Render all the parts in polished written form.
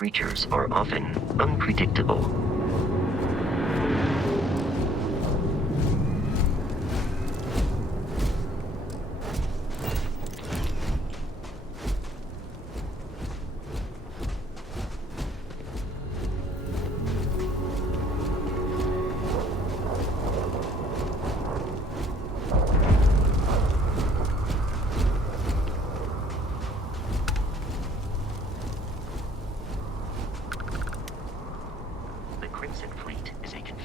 Creatures are often unpredictable.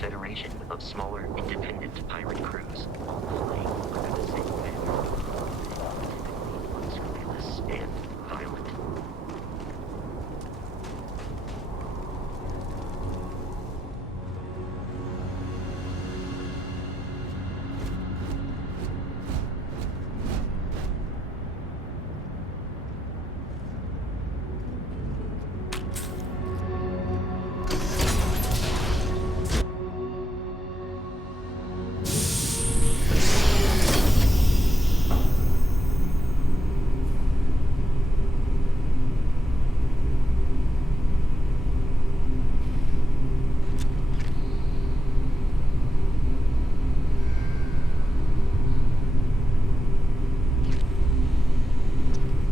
Federation of smaller, independent pirate crews, all flying under the same banner, unscrupulous and violent.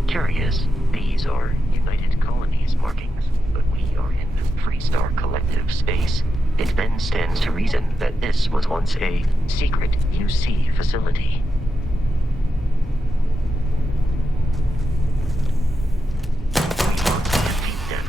Curious, these are United Colonies markings, but we are in Freestar Collective space. It then stands to reason that this was once a secret UC facility. We must defeat them.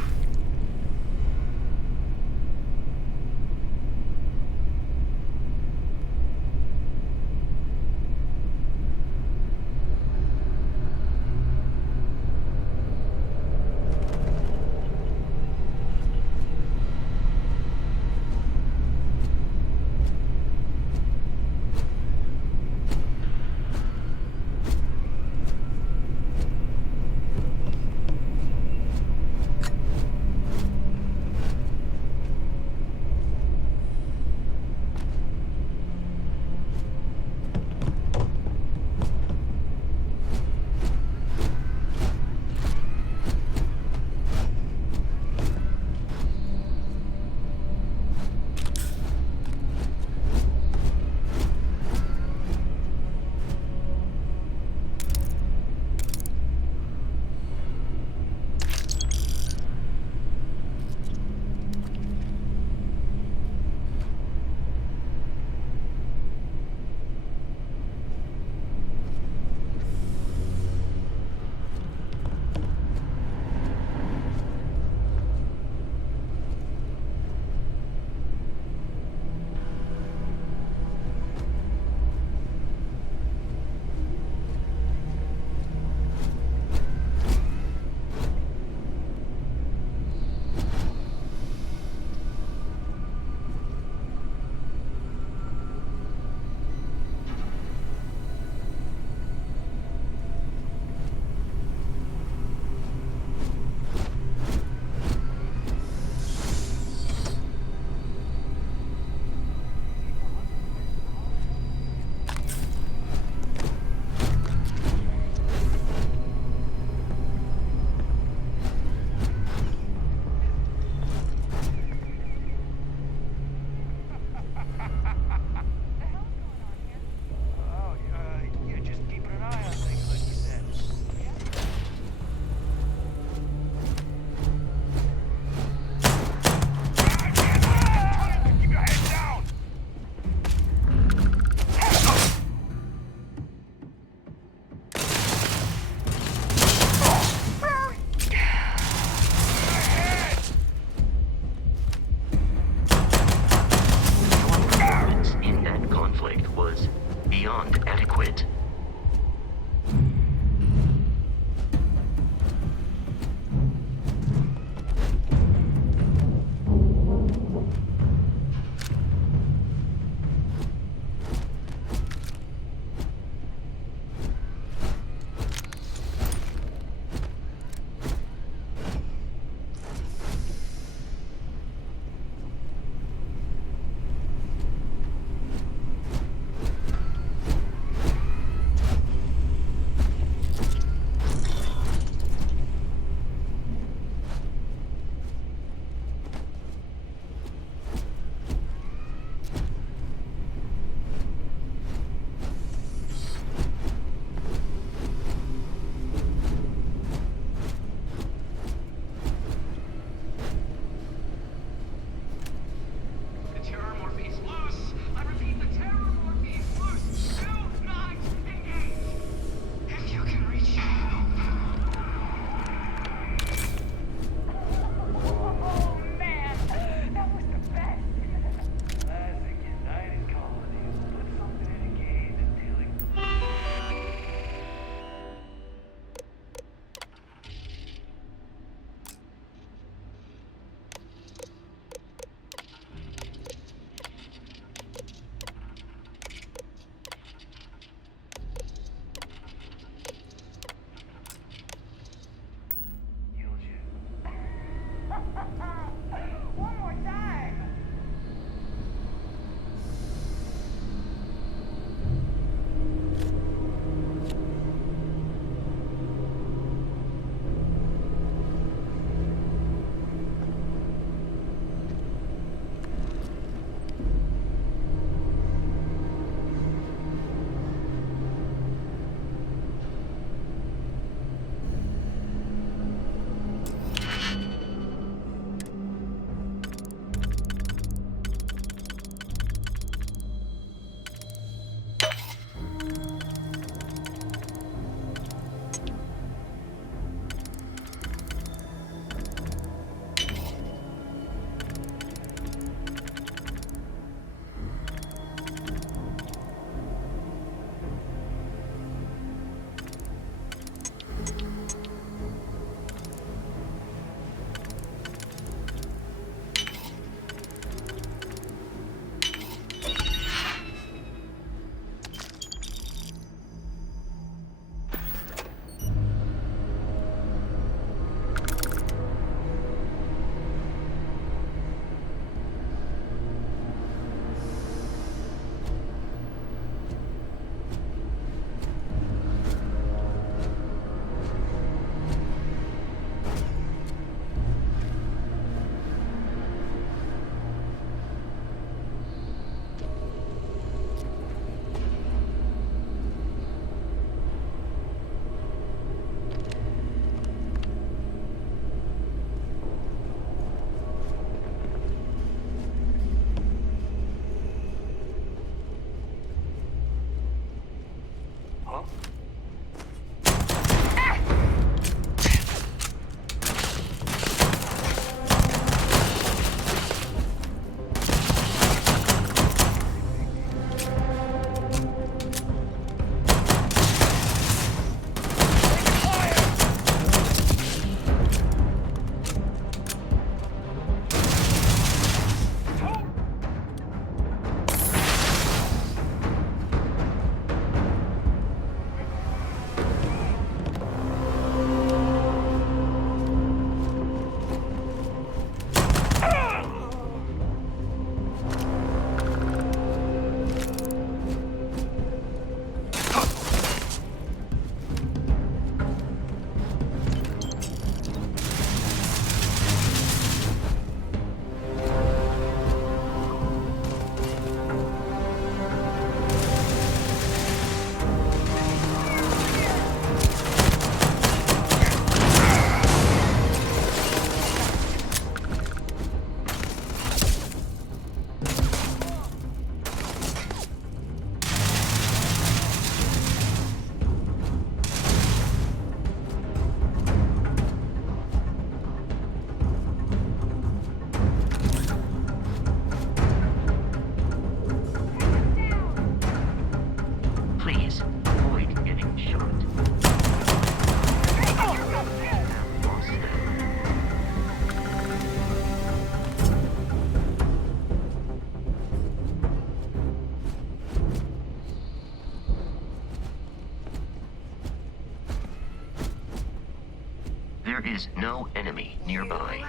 is no enemy nearby.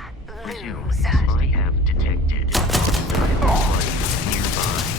Resume. I have detected hostile life nearby.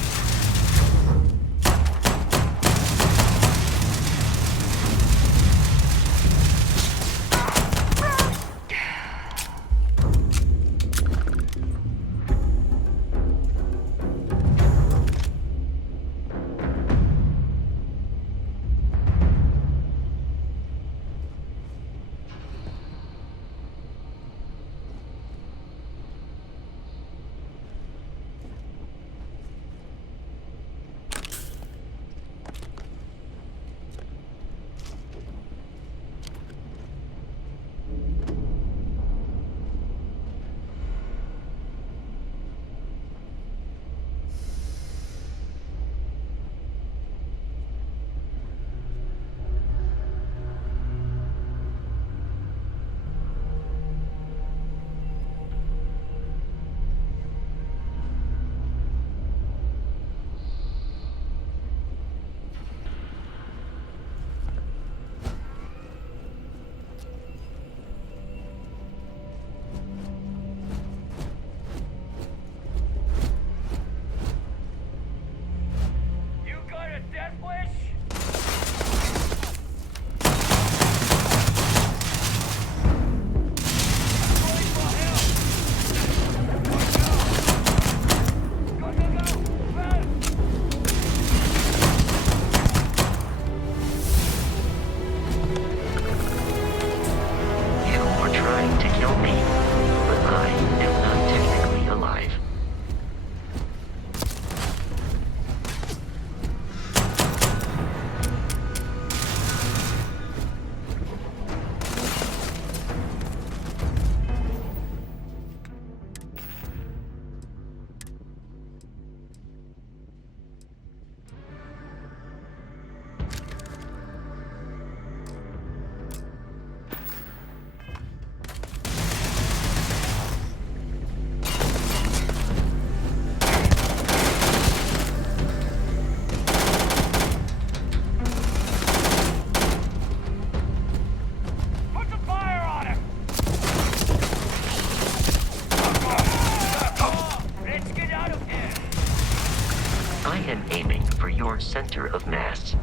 I am aiming for your center of mass.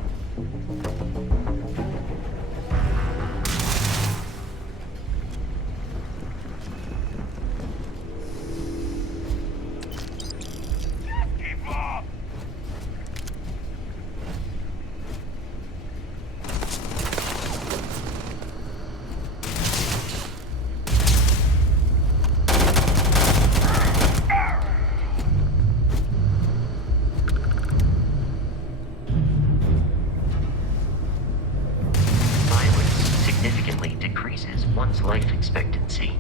Significantly decreases one's life expectancy.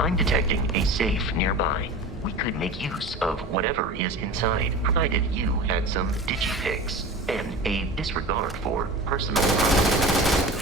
I'm detecting a safe nearby. We could make use of whatever is inside, provided you had some digipics and a disregard for personal privacy.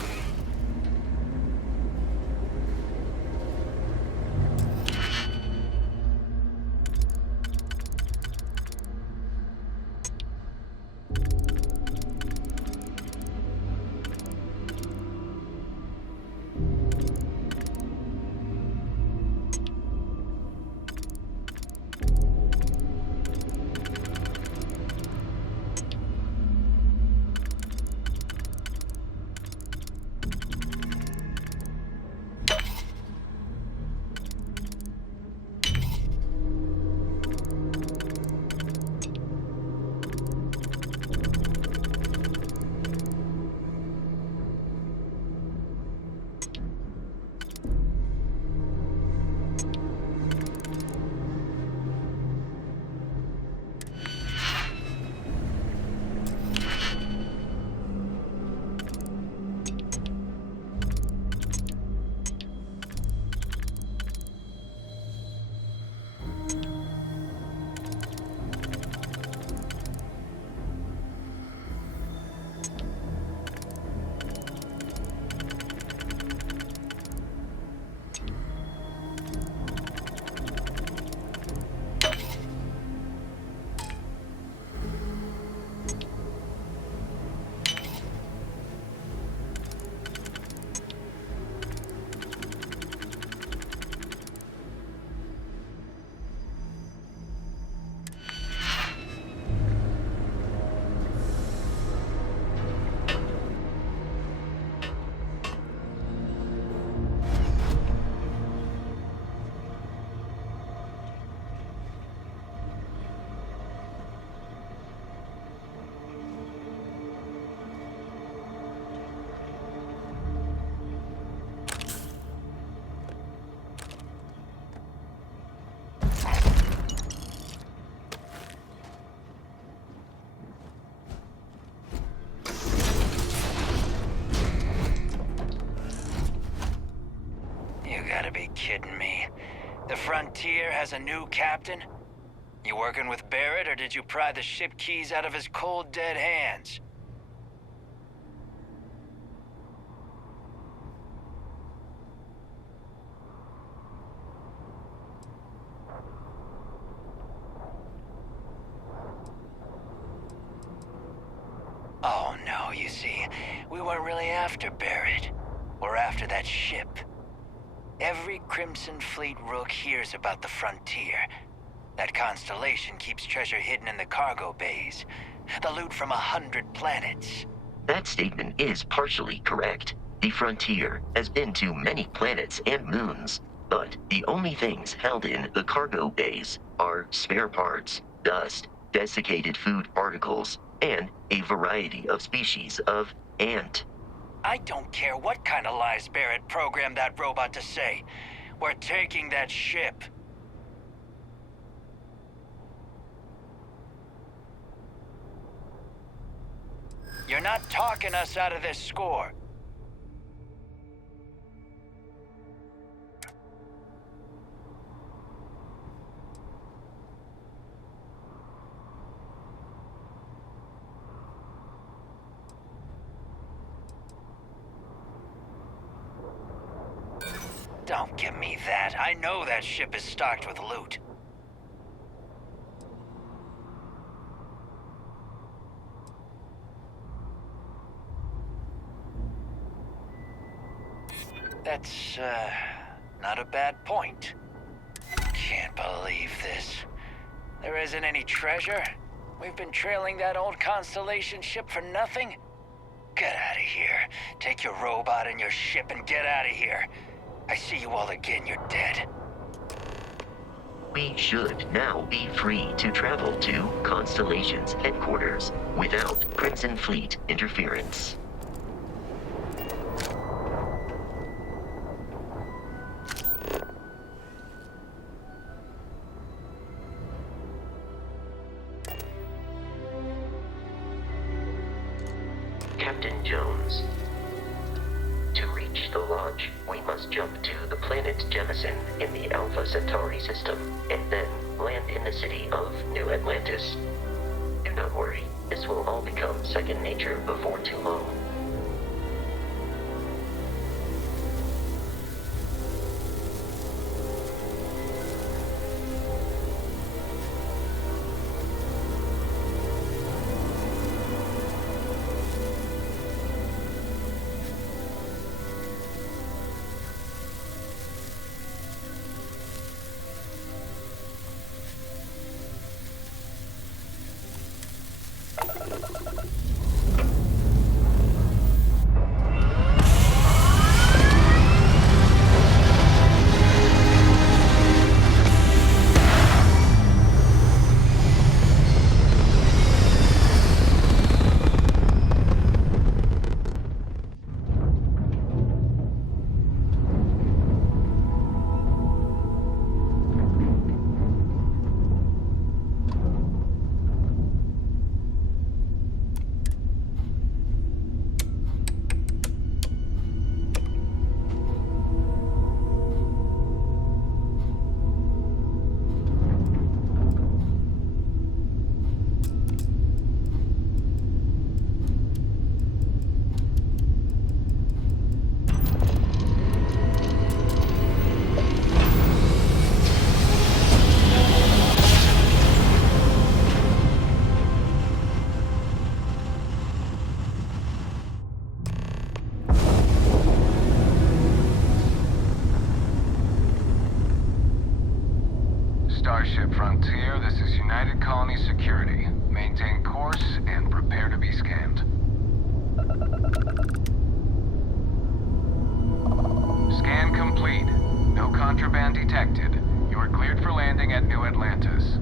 gotta be kidding me. The Frontier has a new captain? You working with Barrett, or did you pry the ship keys out of his cold, dead hands? Oh no, you see, we weren't really after Barrett. We're after that ship. Every Crimson Fleet rook hears about the Frontier. That constellation keeps treasure hidden in the cargo bays. The loot from 100 planets. That statement is partially correct. The Frontier has been to many planets and moons, but the only things held in the cargo bays are spare parts, dust, desiccated food particles, and a variety of species of ant. I don't care what kind of lies Barrett programmed that robot to say. We're taking that ship. You're not talking us out of this score. Don't give me that. I know that ship is stocked with loot. That's, not a bad point. Can't believe this. There isn't any treasure? We've been trailing that old Constellation ship for nothing? Get out of here. Take your robot and your ship and get out of here. I see you all again, you're dead. We should now be free to travel to Constellation's headquarters without Crimson Fleet interference. Captain Jones. To reach the lodge, we must jump to the planet Jemison in the Alpha Centauri system, and then land in the city of New Atlantis. Do not worry, this will all become second nature before too long. Starship Frontier, this is United Colony Security. Maintain course and prepare to be scanned. Scan complete. No contraband detected. You are cleared for landing at New Atlantis.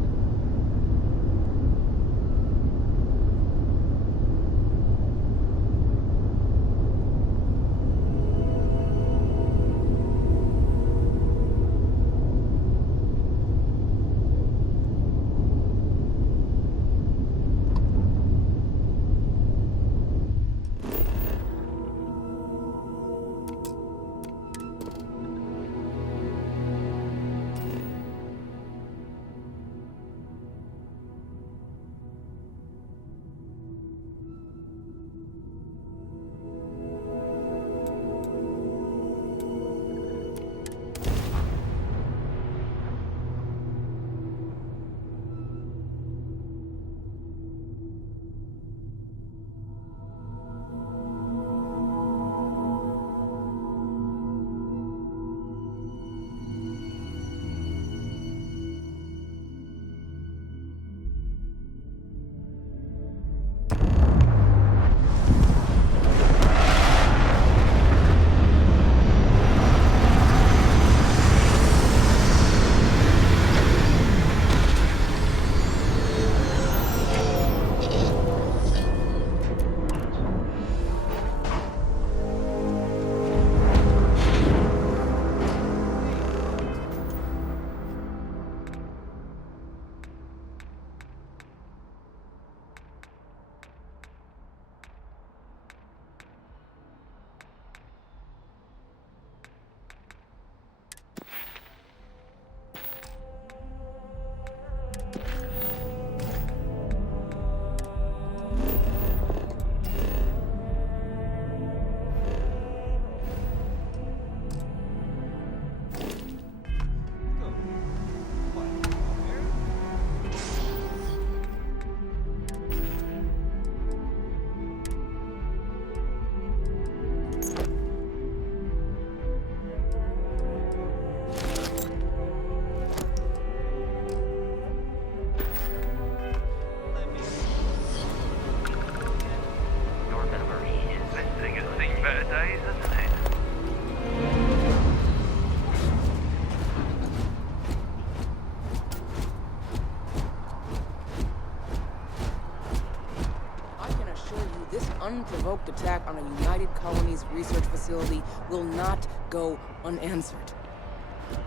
unprovoked attack on a United Colonies research facility will not go unanswered.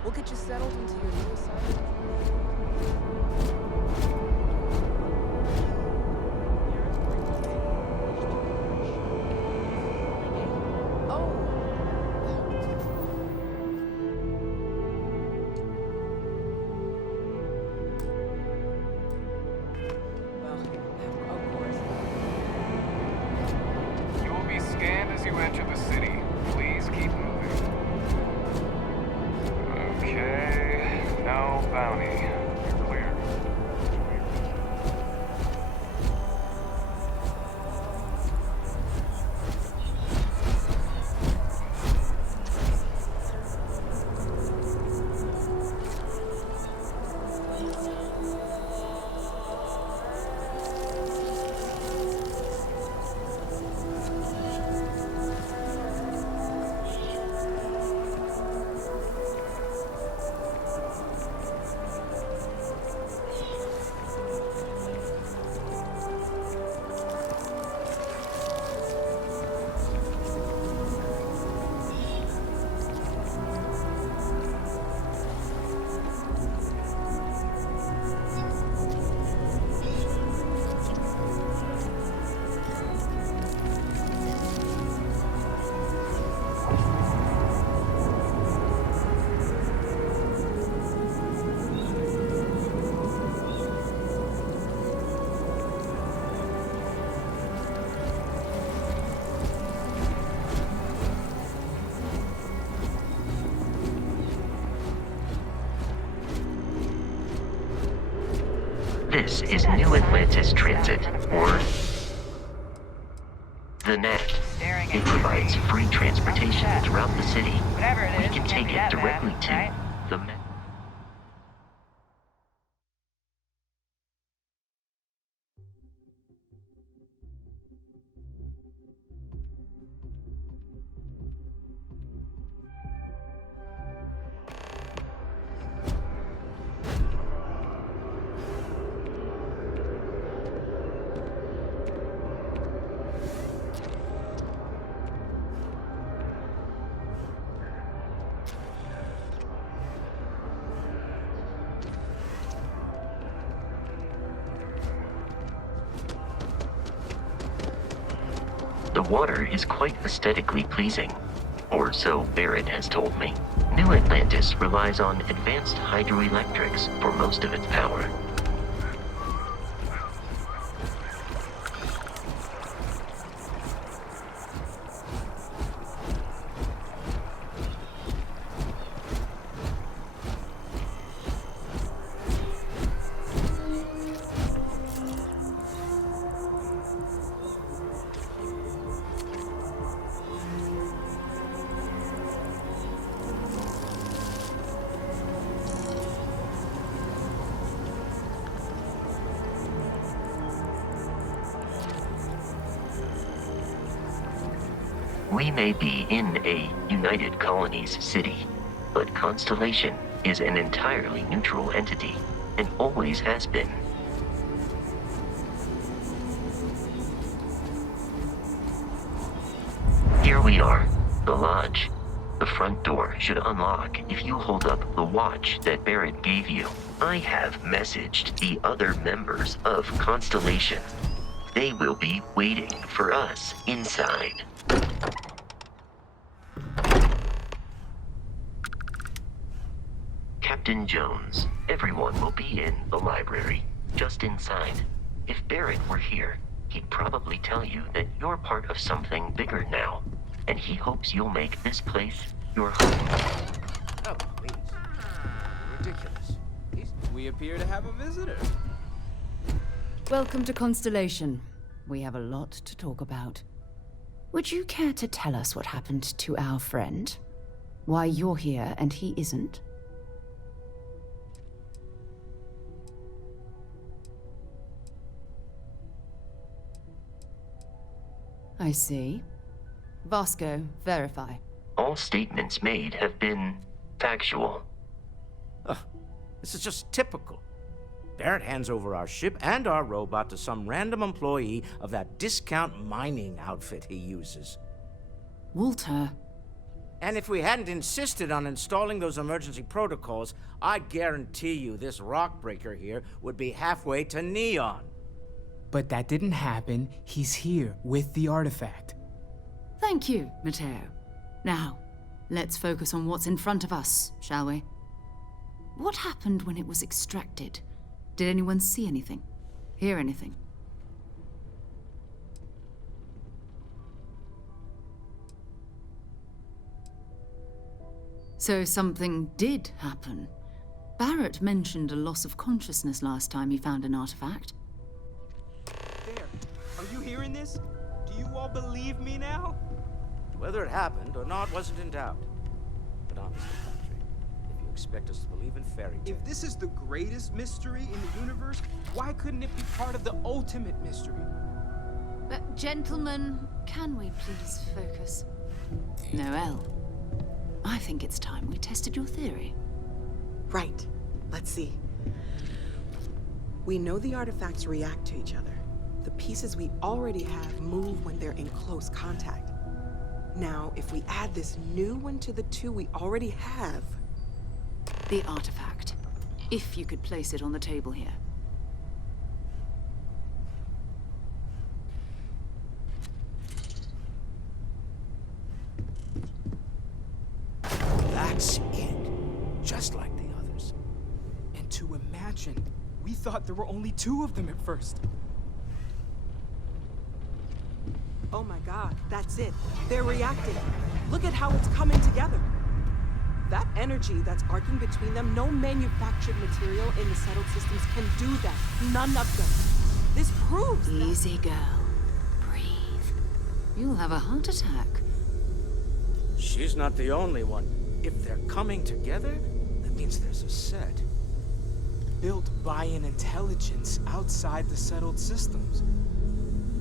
We'll get you settled into your new assignment. You will be scanned as you enter the city. Please keep moving. Okay. No bounty. You're clear. This is New Atlantis Transit, or the NAT. It provides free transportation throughout the city. We can take it directly to the The water is quite aesthetically pleasing, or so Barrett has told me. New Atlantis relies on advanced hydroelectrics for most of its power. We may be in a United Colonies city, but Constellation is an entirely neutral entity, and always has been. Here we are, the lodge. The front door should unlock if you hold up the watch that Barrett gave you. I have messaged the other members of Constellation. They will be waiting for us inside. Captain Jones, everyone will be in the library, just inside. If Barrett were here, he'd probably tell you that you're part of something bigger now, and he hopes you'll make this place your home. Oh, please. Ridiculous. We appear to have a visitor. Welcome to Constellation. We have a lot to talk about. Would you care to tell us what happened to our friend? Why you're here and he isn't? I see. Vasco, verify. All statements made have been factual. Ugh, this is just typical. Barrett hands over our ship and our robot to some random employee of that discount mining outfit he uses. Walter, And if we hadn't insisted on installing those emergency protocols, I guarantee you this rock breaker here would be halfway to Neon. But that didn't happen. He's here with the artifact. thank you, Matteo. Now, let's focus on what's in front of us, shall we? What happened when it was extracted? Did anyone see anything? Hear anything? So something did happen. Barrett mentioned a loss of consciousness last time he found an artifact. There. Are you hearing this? Do you all believe me now? Whether it happened or not wasn't in doubt. But honestly, Patrick, if you expect us to believe in fairy tales... If this is the greatest mystery in the universe, why couldn't it be part of the ultimate mystery? But gentlemen, can we please focus? Noelle, I think it's time we tested your theory. Right. Let's see. We know the artifacts react to each other. The pieces we already have move when they're in close contact. Now, if we add this new one to the two we already have... The artifact. If you could place it on the table here. That's it. Just like the others. And to imagine, we thought there were only 2 of them at first. Oh my god, that's it. They're reacting. Look at how it's coming together. That energy that's arcing between them, no manufactured material in the settled systems can do that. None of them. This proves that... Easy, girl. Breathe. You'll have a heart attack. She's not the only one. If they're coming together, that means there's a set. Built by an intelligence outside the settled systems.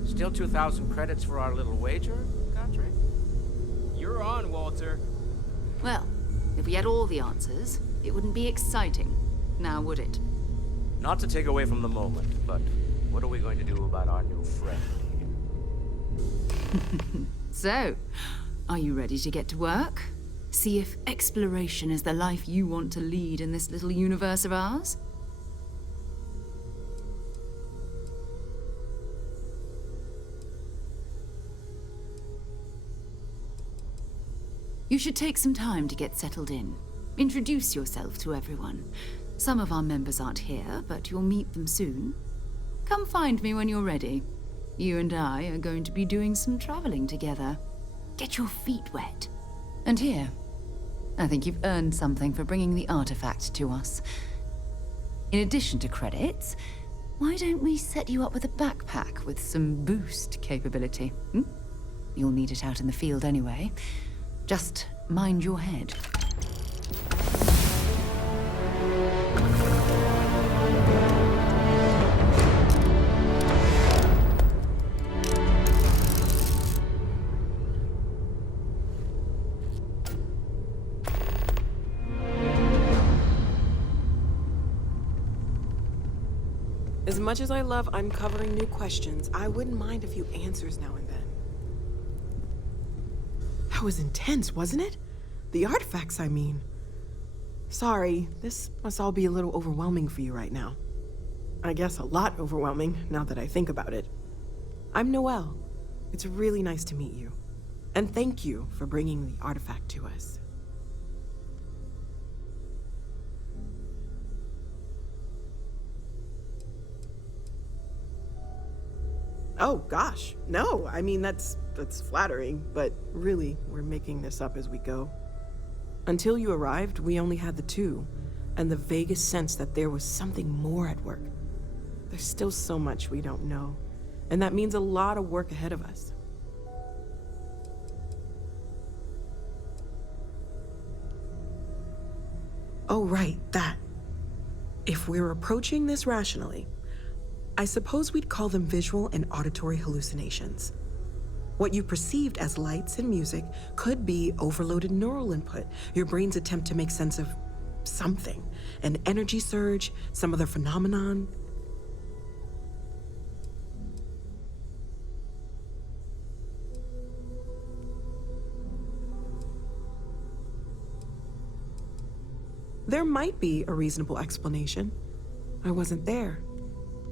Still 2,000 credits for our little wager, Patrick? You're on, Walter. Well, if we had all the answers, it wouldn't be exciting. Now, would it? Not to take away from the moment, but what are we going to do about our new friend here? So, are you ready to get to work? See if exploration is the life you want to lead in this little universe of ours? You should take some time to get settled in. Introduce yourself to everyone. Some of our members aren't here, but you'll meet them soon. Come find me when you're ready. You and I are going to be doing some traveling together. Get your feet wet. And here, I think you've earned something for bringing the artifact to us. In addition to credits, why don't we set you up with a backpack with some boost capability? You'll need it out in the field anyway. Just mind your head. As much as I love uncovering new questions, I wouldn't mind a few answers now and then. That was intense, wasn't it? The artifacts, I mean. Sorry, this must all be a little overwhelming for you right now. I guess a lot overwhelming, now that I think about it. I'm Noelle. It's really nice to meet you. And thank you for bringing the artifact to us. Oh, gosh. No, I mean, that's flattering, but really, we're making this up as we go. Until you arrived, we only had the 2, and the vaguest sense that there was something more at work. There's still so much we don't know, and that means a lot of work ahead of us. Oh, right, that. If we're approaching this rationally, I suppose we'd call them visual and auditory hallucinations. What you perceived as lights and music could be overloaded neural input, your brain's attempt to make sense of something. An energy surge, some other phenomenon. There might be a reasonable explanation. I wasn't there.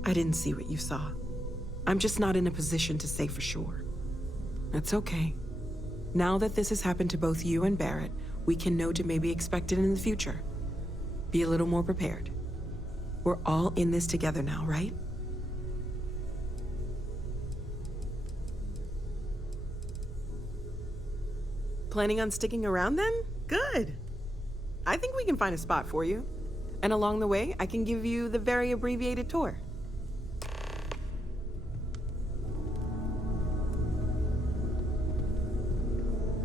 I didn't see what you saw. I'm just not in a position to say for sure. That's okay. Now that this has happened to both you and Barrett, we can know to maybe expect it in the future. Be a little more prepared. We're all in this together now, right? Planning on sticking around then? Good. I think we can find a spot for you. And along the way, I can give you the very abbreviated tour.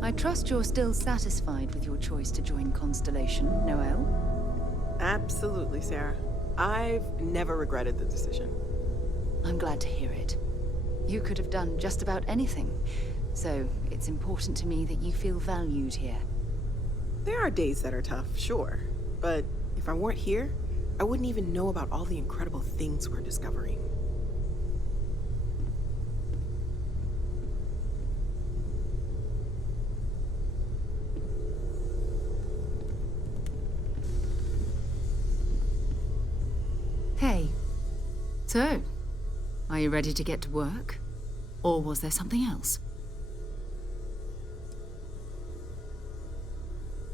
I trust you're still satisfied with your choice to join Constellation, Noel? Absolutely, Sarah. I've never regretted the decision. I'm glad to hear it. You could have done just about anything, so it's important to me that you feel valued here. There are days that are tough, sure. But if I weren't here, I wouldn't even know about all the incredible things we're discovering. Hey. So, are you ready to get to work? Or was there something else?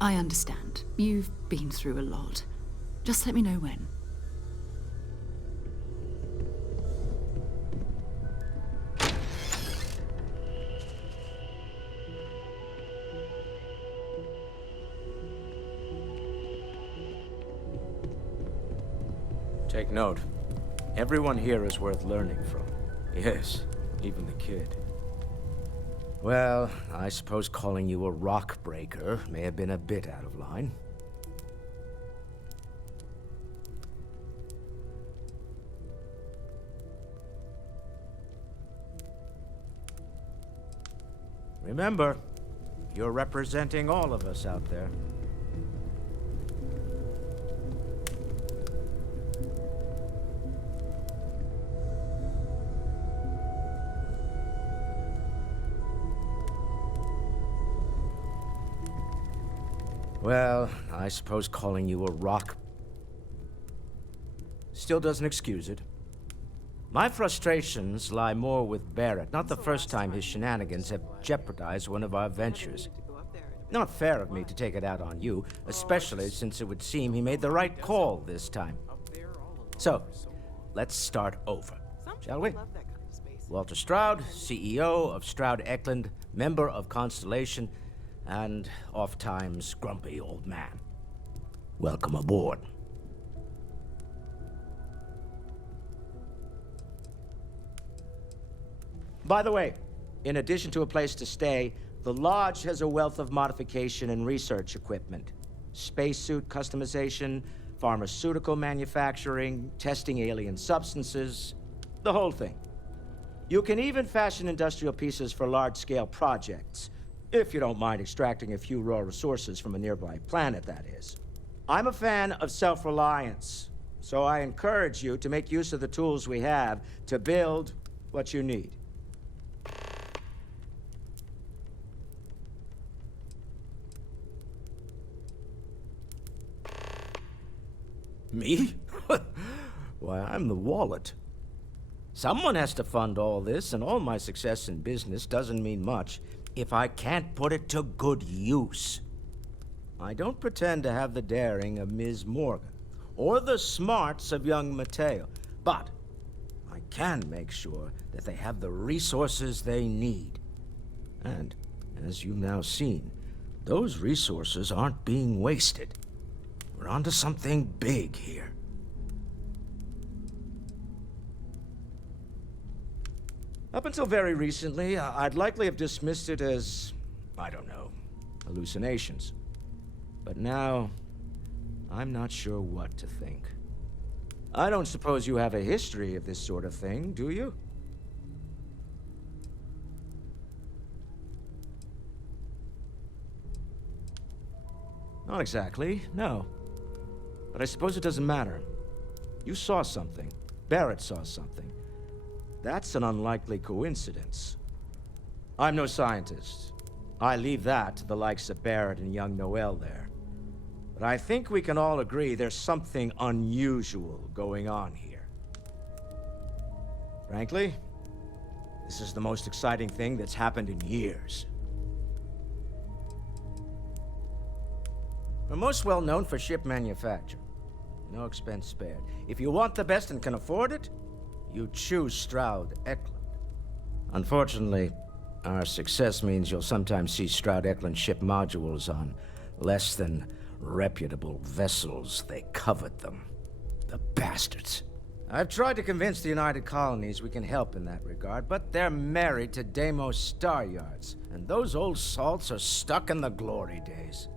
I understand. You've been through a lot. Just let me know when. Take note. Everyone here is worth learning from. Yes, even the kid. Well, I suppose calling you a rock breaker may have been a bit out of line. Remember, you're representing all of us out there. Well, I suppose calling you a rock still doesn't excuse it. My frustrations lie more with Barrett, not the first time his shenanigans have jeopardized one of our ventures. Not fair of me to take it out on you, especially since it would seem he made the right call this time. So, let's start over, shall we? Walter Stroud, CEO of Stroud Eklund, member of Constellation, and oft-times grumpy old man. Welcome aboard. By the way, in addition to a place to stay, the Lodge has a wealth of modification and research equipment. Spacesuit customization, pharmaceutical manufacturing, testing alien substances, the whole thing. You can even fashion industrial pieces for large-scale projects, if you don't mind extracting a few raw resources from a nearby planet, that is. I'm a fan of self-reliance, so I encourage you to make use of the tools we have to build what you need. Me? Why, I'm the wallet. Someone has to fund all this, and all my success in business doesn't mean much if I can't put it to good use. I don't pretend to have the daring of Ms. Morgan, or the smarts of young Mateo, but I can make sure that they have the resources they need. And, as you've now seen, those resources aren't being wasted. We're onto something big here. Up until very recently, I'd likely have dismissed it as, I don't know, hallucinations. But now, I'm not sure what to think. I don't suppose you have a history of this sort of thing, do you? Not exactly, no. But I suppose it doesn't matter. You saw something. Barrett saw something. That's an unlikely coincidence. I'm no scientist. I leave that to the likes of Barrett and young Noel there. But I think we can all agree there's something unusual going on here. Frankly, this is the most exciting thing that's happened in years. We're most well known for ship manufacture. No expense spared. If you want the best and can afford it, you choose Stroud Eklund. Unfortunately, our success means you'll sometimes see Stroud Eklund ship modules on less than reputable vessels. They covet them. The bastards. I've tried to convince the United Colonies we can help in that regard, but they're married to Deimos Star Yards, and those old salts are stuck in the glory days.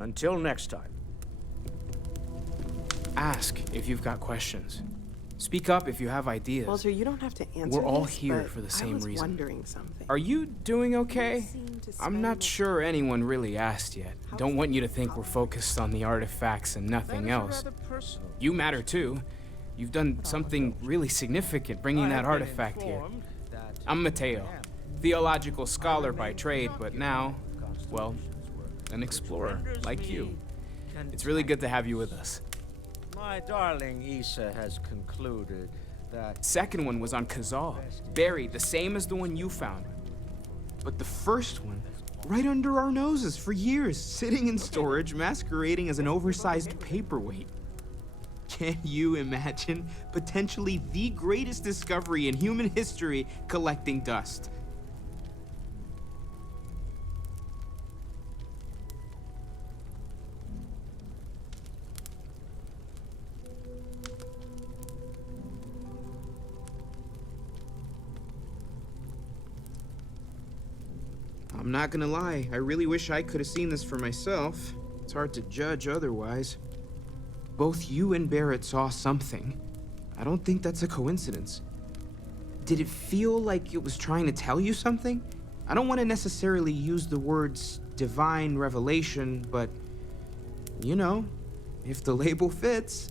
Until next time. Ask if you've got questions. Speak up if you have ideas. Walter, you don't have to answer. We're all this, here but for the same I was reason. wondering something. Are you doing okay? seem to I'm spend not sure anyone really asked yet. Don't want you to think we're focused on the artifacts and nothing else. You matter too. You've done something really significant bringing that artifact here. I'm Mateo, theological scholar by trade, but now, well, an explorer like you. It's really good to have you with us. My darling Issa has concluded that... Second one was on Kazal, buried the same as the one you found. But the first one, right under our noses for years, sitting in storage, masquerading as an oversized paperweight. Can you imagine potentially the greatest discovery in human history collecting dust? I'm not gonna lie, I really wish I could have seen this for myself. It's hard to judge otherwise. Both you and Barrett saw something. I don't think that's a coincidence. Did it feel like it was trying to tell you something? I don't want to necessarily use the words divine revelation, but, you know, if the label fits.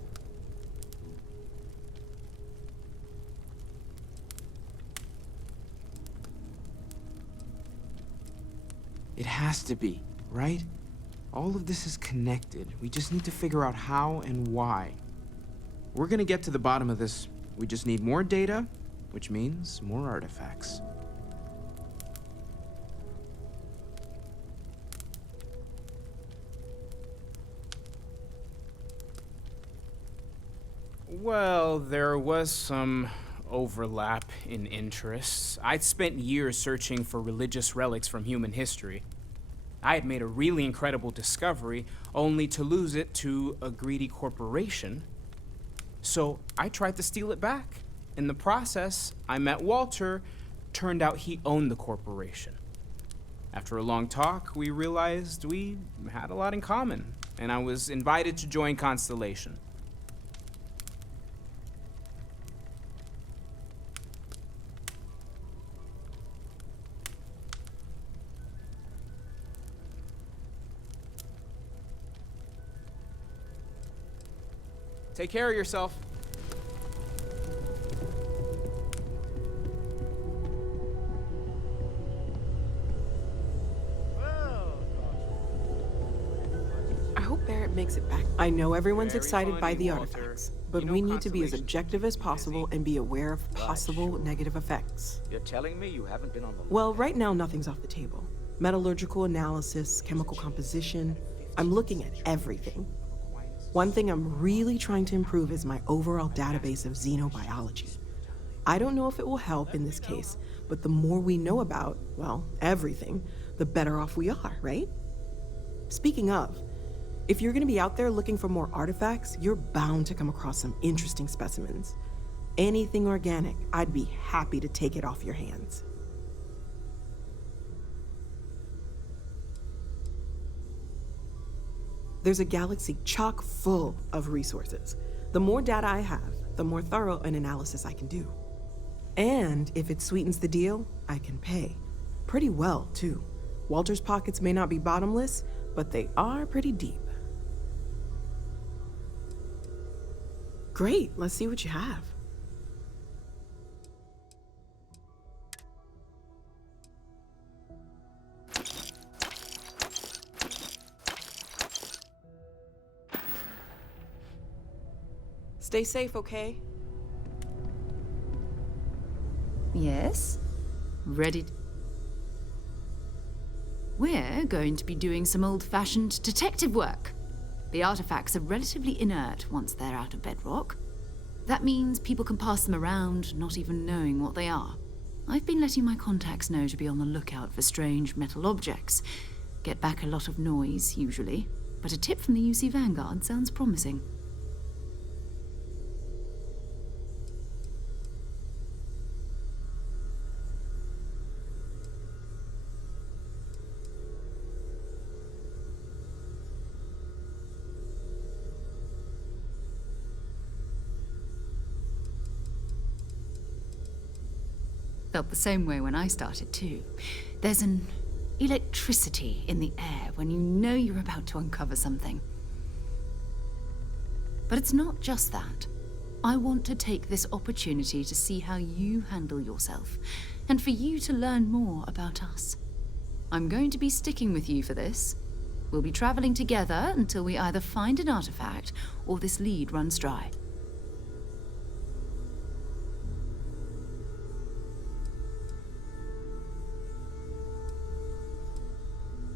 It has to be, right? All of this is connected. We just need to figure out how and why. We're gonna get to the bottom of this. We just need more data, which means more artifacts. Well, there was some overlap in interests. I'd spent years searching for religious relics from human history. I had made a really incredible discovery, only to lose it to a greedy corporation. So I tried to steal it back. In the process, I met Walter. Turned out he owned the corporation. After a long talk, we realized we had a lot in common, and I was invited to join Constellation. Take care of yourself. I hope Barrett makes it back. I know everyone's Very excited by funny, the Walter. artifacts, but You know we need to be as Constellation's objective as busy. possible and be aware of possible negative effects. You're telling me you haven't been on the... Well, right now, nothing's off the table. Metallurgical analysis, chemical composition. I'm looking at everything. One thing I'm really trying to improve is my overall database of xenobiology. I don't know if it will help in this case, but the more we know about, well, everything, the better off we are, right? Speaking of, if you're gonna be out there looking for more artifacts, you're bound to come across some interesting specimens. Anything organic, I'd be happy to take it off your hands. There's a galaxy chock full of resources. The more data I have, the more thorough an analysis I can do. And if it sweetens the deal, I can pay. Pretty well, too. Walter's pockets may not be bottomless, but they are pretty deep. Great, let's see what you have. Stay safe, okay? Yes? Ready? We're going to be doing some old-fashioned detective work. The artifacts are relatively inert once they're out of bedrock. That means people can pass them around, not even knowing what they are. I've been letting my contacts know to be on the lookout for strange metal objects. Get back a lot of noise, usually, but a tip from the UC Vanguard sounds promising. Felt the same way when I started, too. There's an electricity in the air when you know you're about to uncover something. But it's not just that. I want to take this opportunity to see how you handle yourself, and for you to learn more about us. I'm going to be sticking with you for this. We'll be traveling together until we either find an artifact or this lead runs dry.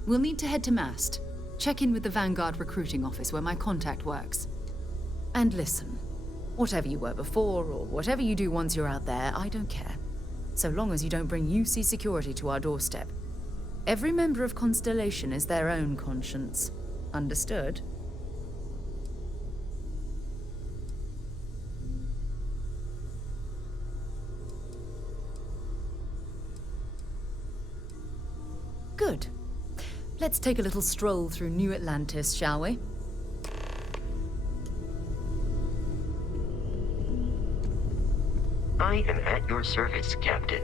We'll need to head to Mast. Check in with the Vanguard recruiting office where my contact works. And listen, whatever you were before, or whatever you do once you're out there, I don't care. So long as you don't bring UC security to our doorstep. Every member of Constellation is their own conscience. Understood? Good. Let's take a little stroll through New Atlantis, shall we? I am at your service, Captain.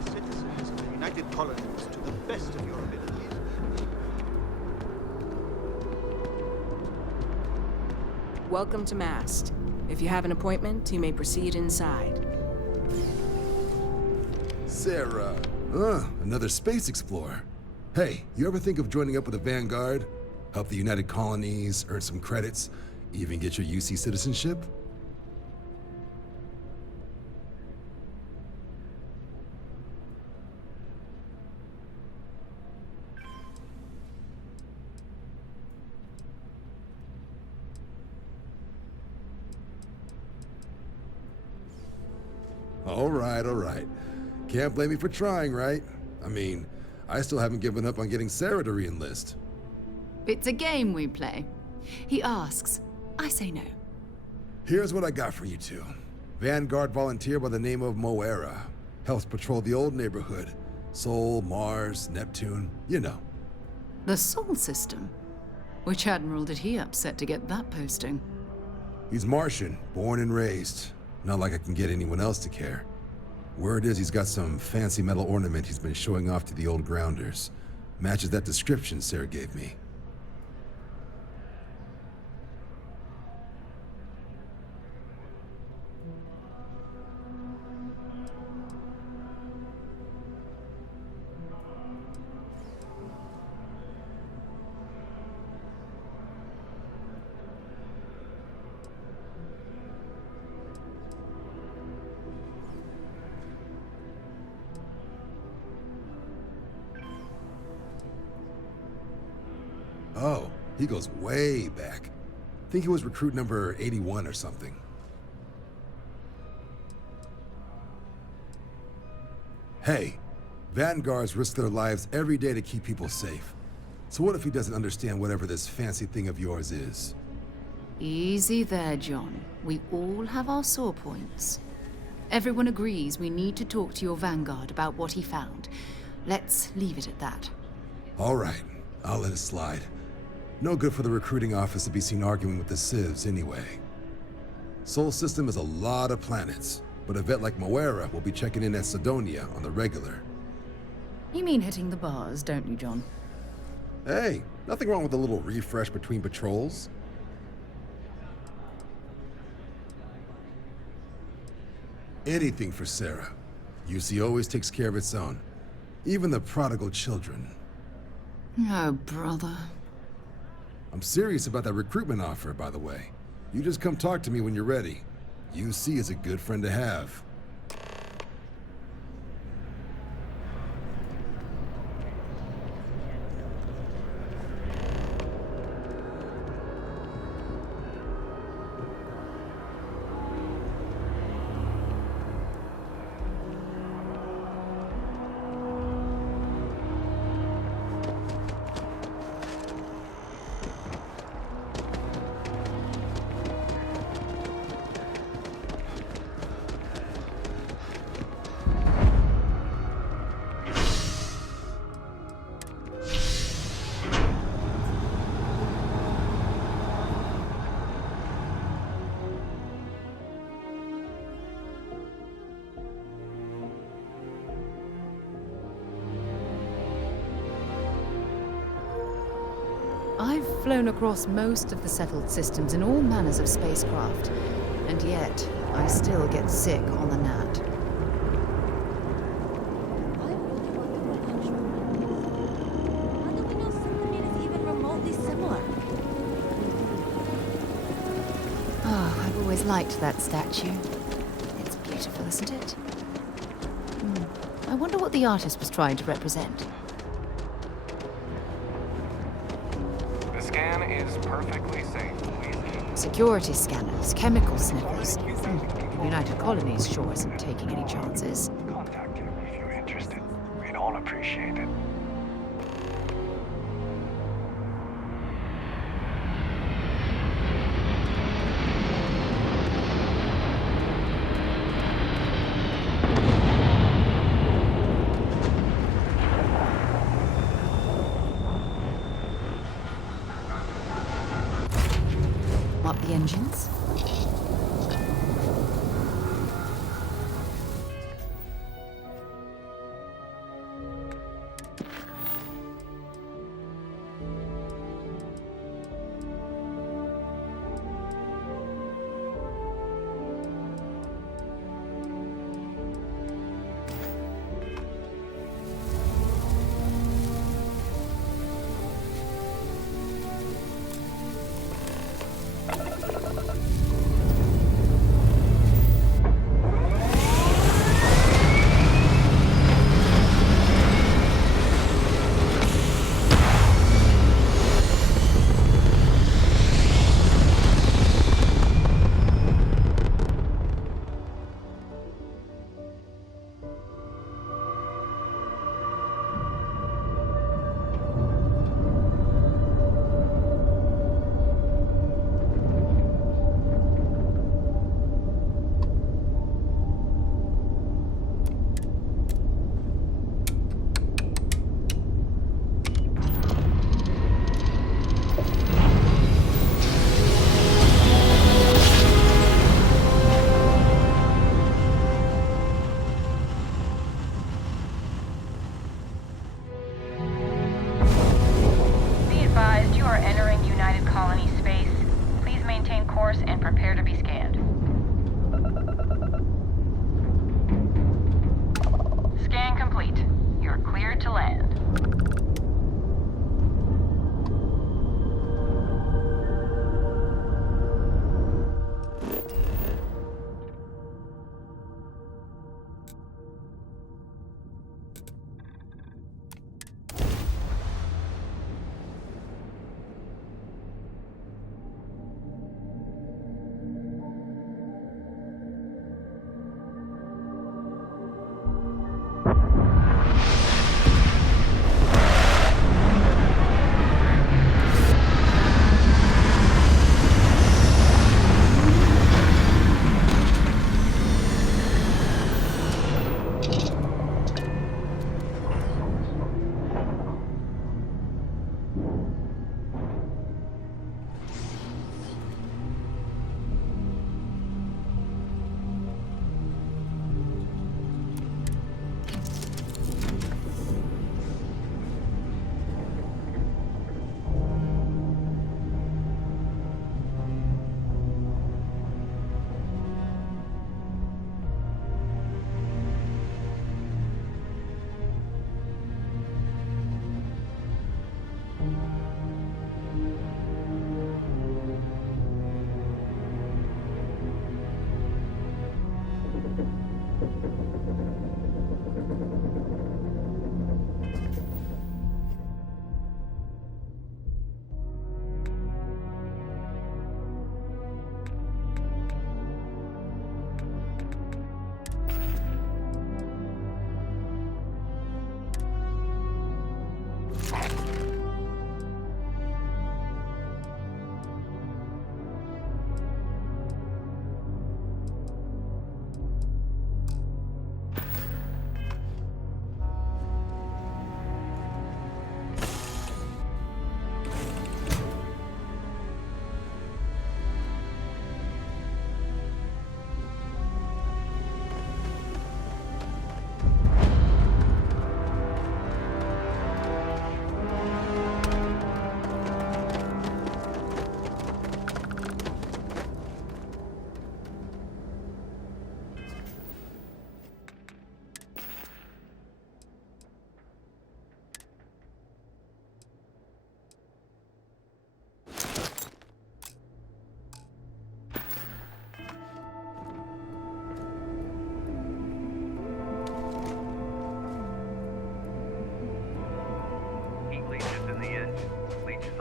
Citizens of the United Colonies to the best of your abilities. Welcome to Mast. If you have an appointment, you may proceed inside. Sarah. Another space explorer. Hey, you ever think of joining up with the Vanguard? Help the United Colonies, earn some credits, even get your UC citizenship? All right. Can't blame me for trying, right? I mean, I still haven't given up on getting Sarah to re-enlist. It's a game we play. He asks, I say no. Here's what I got for you two. Vanguard volunteer by the name of Moera. Helps patrol the old neighborhood. Sol, Mars, Neptune, you know. The Sol system? Which admiral did he upset to get that posting? He's Martian, born and raised. Not like I can get anyone else to care. Word is he's got some fancy metal ornament he's been showing off to the old grounders. Matches that description Sarah gave me. Oh, he goes way back. Think he was recruit number 81 or something. Hey, Vanguards risk their lives every day to keep people safe. So what if he doesn't understand whatever this fancy thing of yours is? Easy there, John. We all have our sore points. Everyone agrees we need to talk to your Vanguard about what he found. Let's leave it at that. All right, I'll let it slide. No good for the recruiting office to be seen arguing with the civs anyway. Sol System has a lot of planets, but a vet like Moera will be checking in at Sidonia on the regular. You mean hitting the bars, don't you, John? Hey, nothing wrong with a little refresh between patrols. Anything for Sarah. UC always takes care of its own. Even the prodigal children. Oh, brother. I'm serious about that recruitment offer, by the way. You just come talk to me when you're ready. UC is a good friend to have. I've flown across most of the settled systems in all manners of spacecraft, and yet I still get sick on the gnat. I really want the production. How do we know something is even remotely similar? Ah, I've always liked that statue. It's beautiful, isn't it? I wonder what the artist was trying to represent. The scan is perfectly safe, please. Security scanners, chemical sniffers. The United Colonies sure isn't taking any chances. Contact him if you're interested. We'd all appreciate it. Up the engines.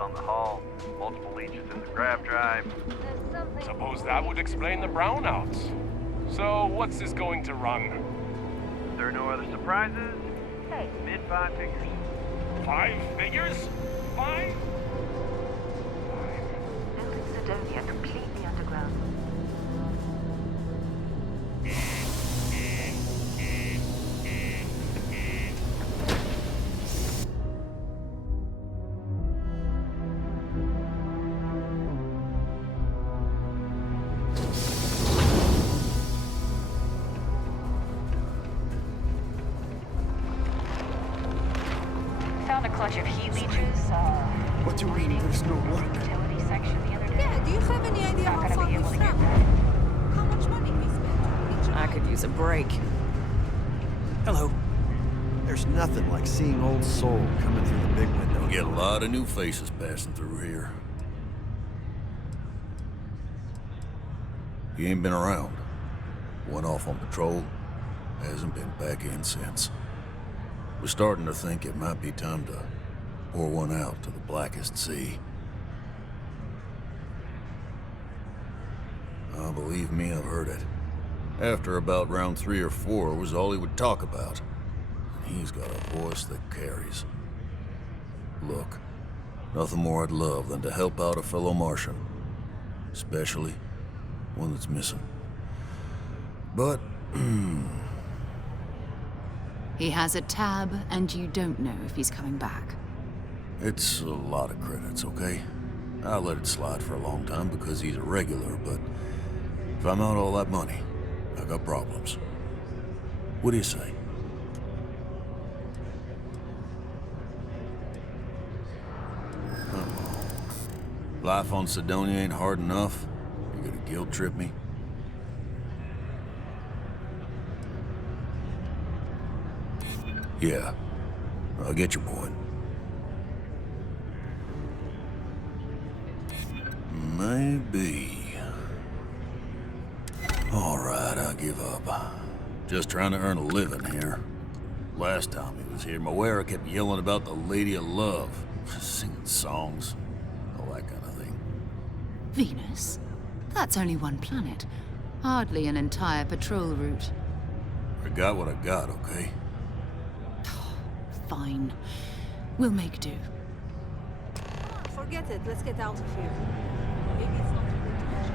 down the hall, multiple leeches in the grab drive. Suppose that would explain the brownouts. So, what's this going to run? There are no other surprises? Hey, mid-5 figures. 5 figures? 5? Built in Sidonia, completely underground. Found a clutch of heat leeches. What do you mean there's no work? Utility section the other day. Yeah, do you have any idea Not how gonna far be we've able to get traveled? there. How much money we spent on each I could use a break. Hello. There's nothing like seeing old Soul coming through the big window. We get a lot of new faces passing through here. He ain't been around. Went off on patrol. Hasn't been back in since. We're starting to think it might be time to pour one out to the blackest sea. Oh, believe me, I've heard it. After about round 3 or 4 was all he would talk about. And he's got a voice that carries. Look, nothing more I'd love than to help out a fellow Martian. Especially one that's missing. But, He has a tab, and you don't know if he's coming back. it's a lot of credits, okay? I let it slide for a long time because he's a regular, but if I'm out all that money, I got problems. What do you say? Come on. Life on Sidonia ain't hard enough. You gonna guilt trip me? Yeah, I get your point. Maybe. All right, I give up. Just trying to earn a living here. Last time he was here, Moira kept yelling about the Lady of Love, singing songs, all that kind of thing. Venus? That's only one planet. Hardly an entire patrol route. I got what I got, okay? Fine. We'll make do. Forget it. Let's get out of here. Maybe it's not too late to catch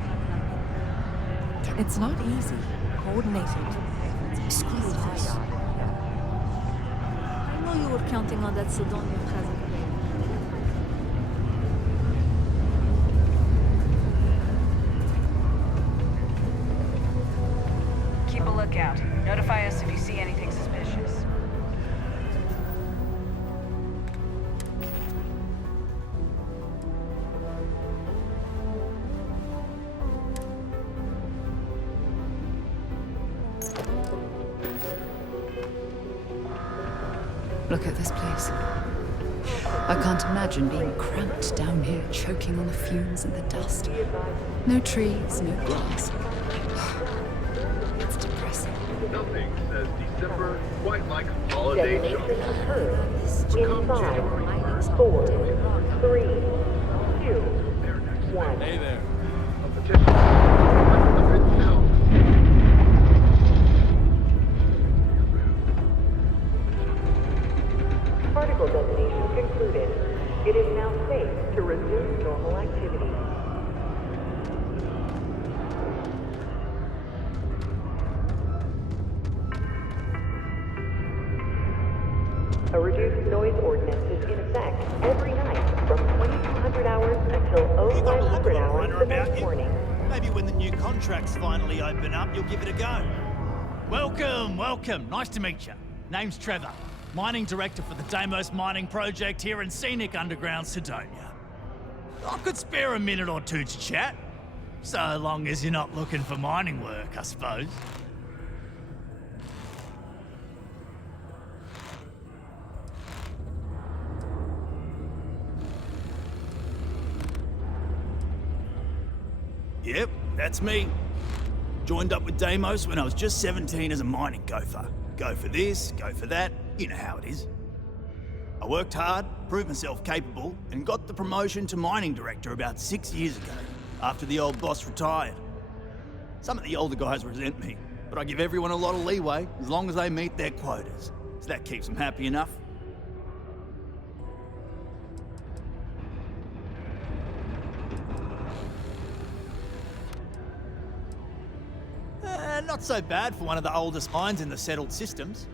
me. It's not easy. Coordinated. Exclusive. I know you were counting on that Sidonia present. Keep a lookout. Notify us if you see anything suspicious. Look at this place. I can't imagine being cramped down here, choking on the fumes and the dust. No trees, no grass. It's depressing. Nothing says December quite like holiday shopping. In 5, 4, 3, 2, 1. Hey there. A petition. 100,000. Particle detonation concluded. It is now safe to resume normal activity. A reduced noise ordinance is in effect every night from 2200 hours until 0500 hours the next morning. Maybe when the new contracts finally open up, you'll give it a go. Welcome, welcome. Nice to meet you. Name's Trevor, mining director for the Deimos mining project here in scenic underground Sidonia. I could spare a minute or two to chat, so long as you're not looking for mining work, I suppose. Yep, that's me. Joined up with Deimos when I was just 17 as a mining gopher. Go for this, go for that, you know how it is. I worked hard, proved myself capable, and got the promotion to mining director about 6 years ago, after the old boss retired. Some of the older guys resent me, but I give everyone a lot of leeway as long as they meet their quotas. So that keeps them happy enough. Not so bad for one of the oldest mines in the settled systems.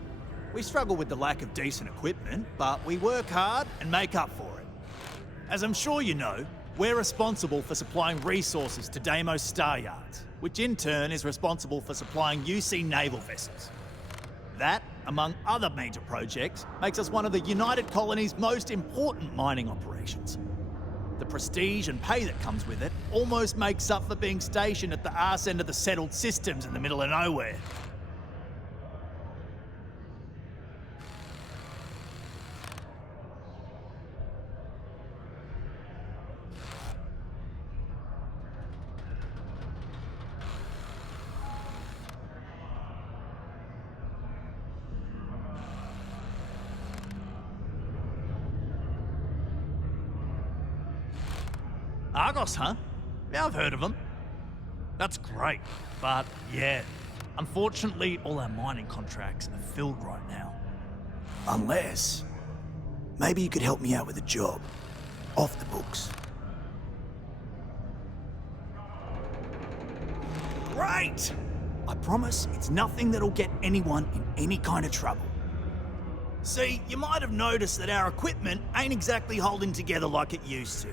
We struggle with the lack of decent equipment, but we work hard and make up for it. As I'm sure you know, we're responsible for supplying resources to Deimos Star Yards, which in turn is responsible for supplying UC naval vessels. That, among other major projects, makes us one of the United Colony's most important mining operations. The prestige and pay that comes with it almost makes up for being stationed at the arse end of the settled systems in the middle of nowhere. Argos, huh? Yeah, I've heard of them. That's great, but yeah, unfortunately all our mining contracts are filled right now. Unless, maybe you could help me out with a job, off the books. Great! I promise it's nothing that'll get anyone in any kind of trouble. See, you might have noticed that our equipment ain't exactly holding together like it used to.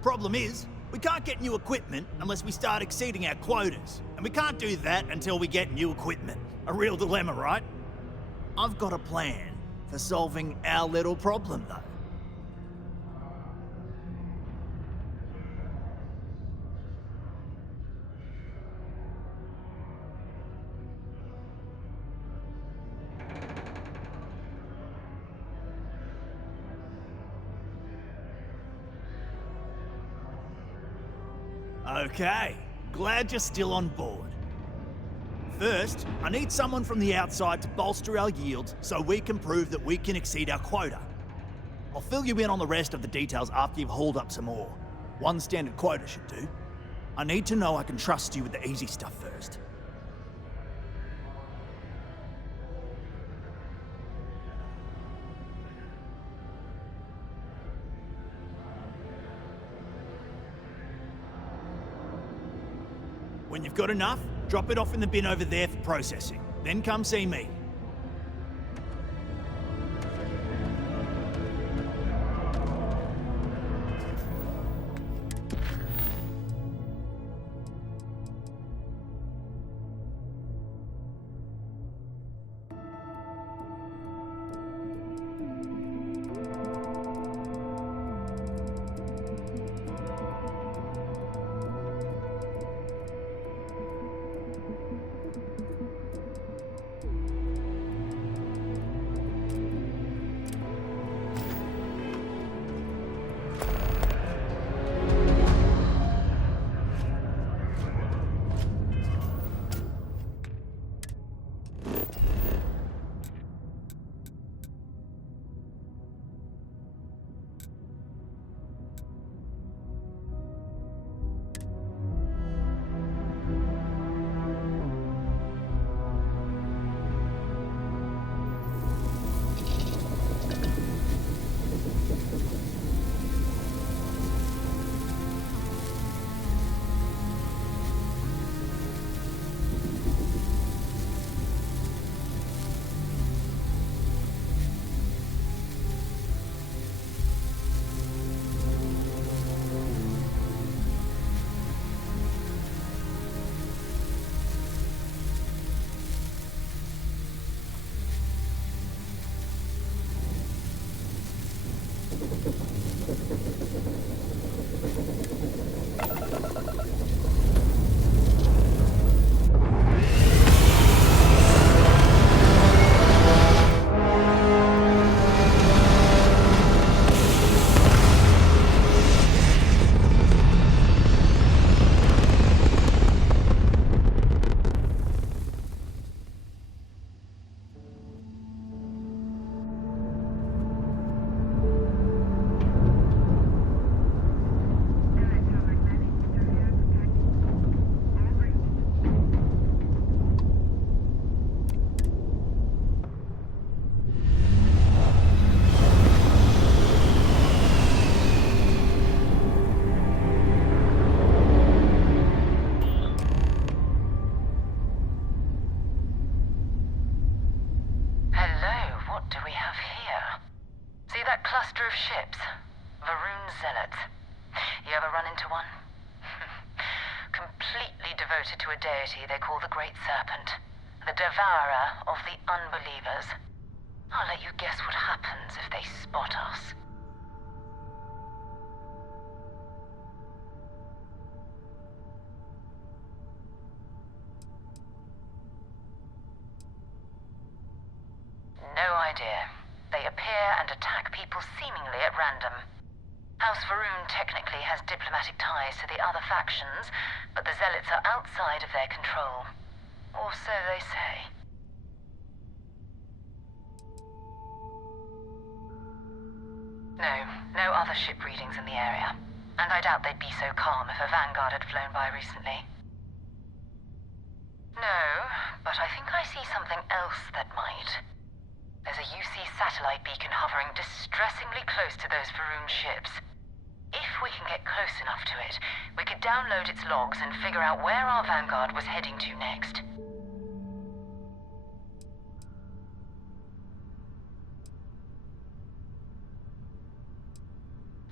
Problem is, we can't get new equipment unless we start exceeding our quotas, and we can't do that until we get new equipment. A real dilemma, right? I've got a plan for solving our little problem, though. Okay, glad you're still on board. First, I need someone from the outside to bolster our yields so we can prove that we can exceed our quota. I'll fill you in on the rest of the details after you've hauled up some more. One standard quota should do. I need to know I can trust you with the easy stuff first. When you've got enough, drop it off in the bin over there for processing. Then come see me. ever run into one? Completely devoted to a deity they call the Great Serpent, the devourer of the unbelievers. I'll let you guess what happens if they spot us. No idea. They appear and attack people seemingly at random. House Varun technically has diplomatic ties to the other factions, but the Zealots are outside of their control. Or so they say. No other ship readings in the area. And I doubt they'd be so calm if a Vanguard had flown by recently. No, but I think I see something else that might. There's a UC satellite beacon hovering distressingly close to those Varun ships. If we can get close enough to it, we could download its logs and figure out where our Vanguard was heading to next.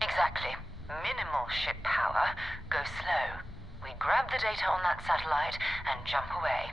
Exactly. Minimal ship power. Go slow. We grab the data on that satellite and jump away.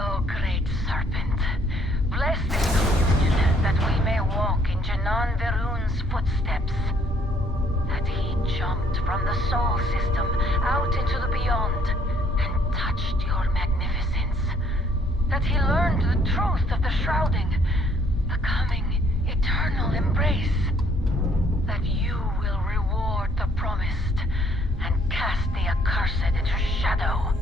Oh, great serpent, bless this communion that we may walk in Janan Verun's footsteps. That he jumped from the Sol system out into the beyond and touched your magnificence. That he learned the truth of the shrouding, the coming eternal embrace. That you will reward the promised and cast the accursed into shadow.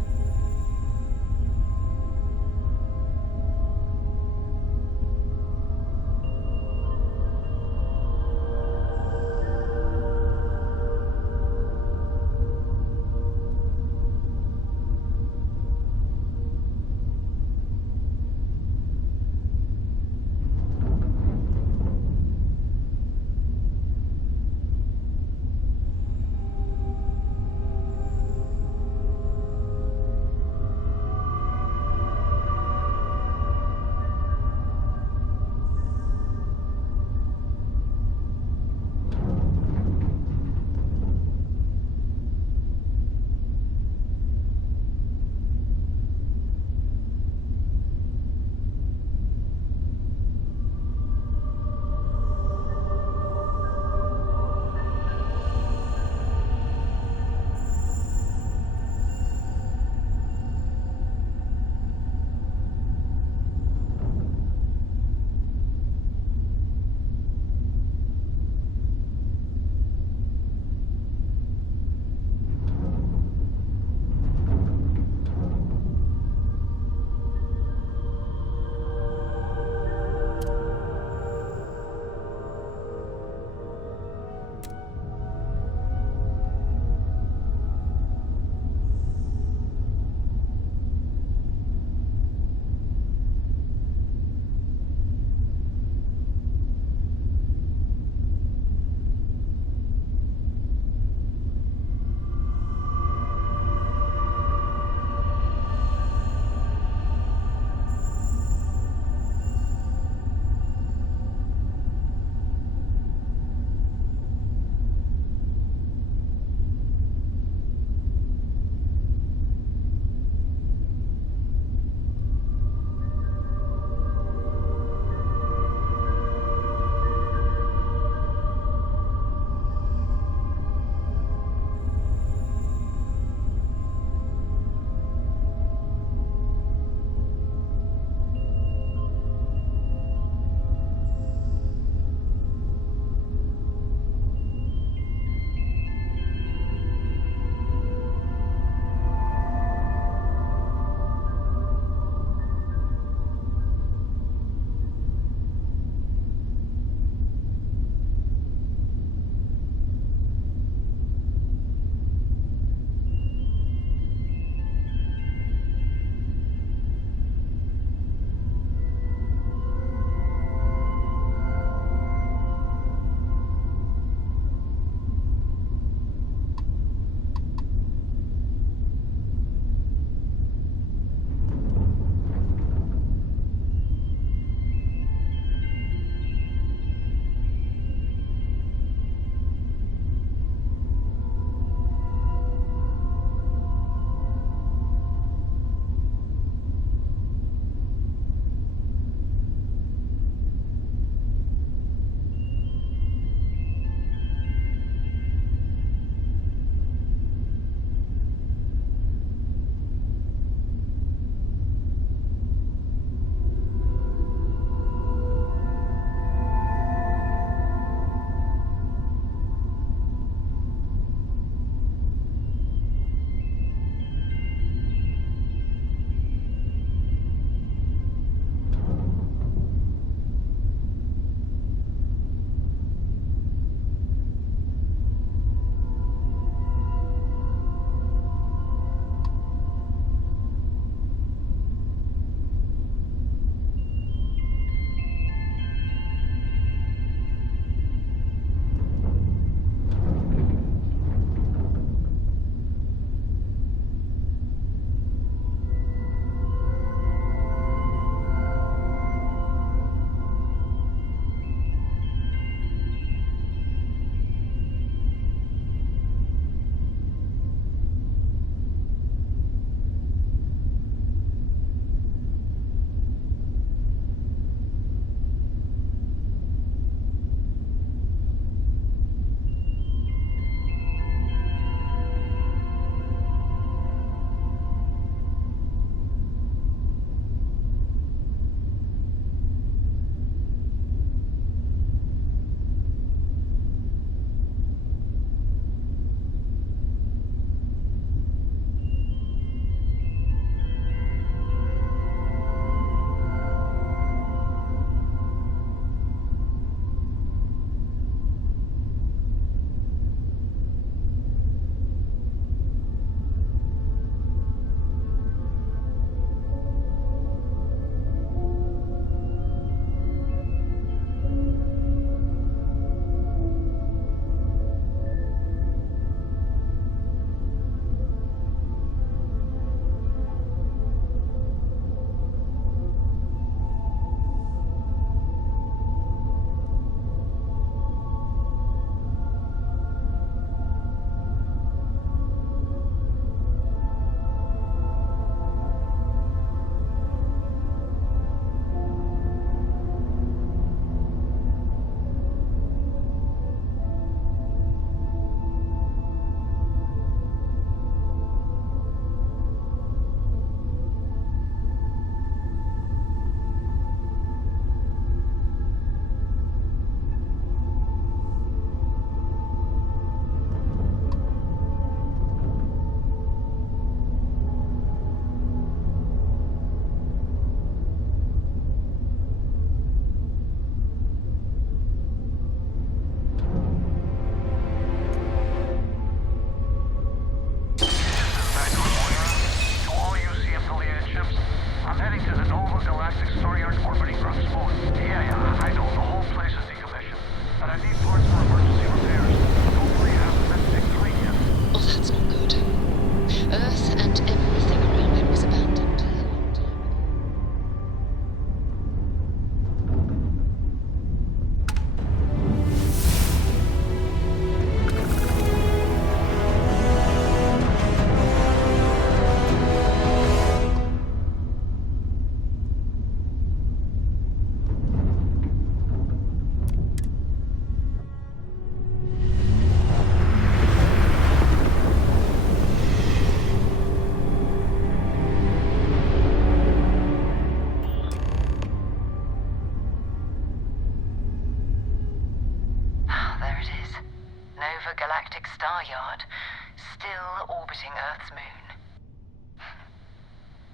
Earth's moon.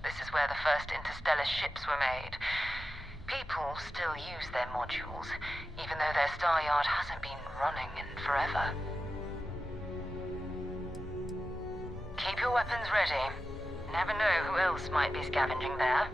This is where the first interstellar ships were made. People still use their modules, even though their star yard hasn't been running in forever. Keep your weapons ready. Never know who else might be scavenging there.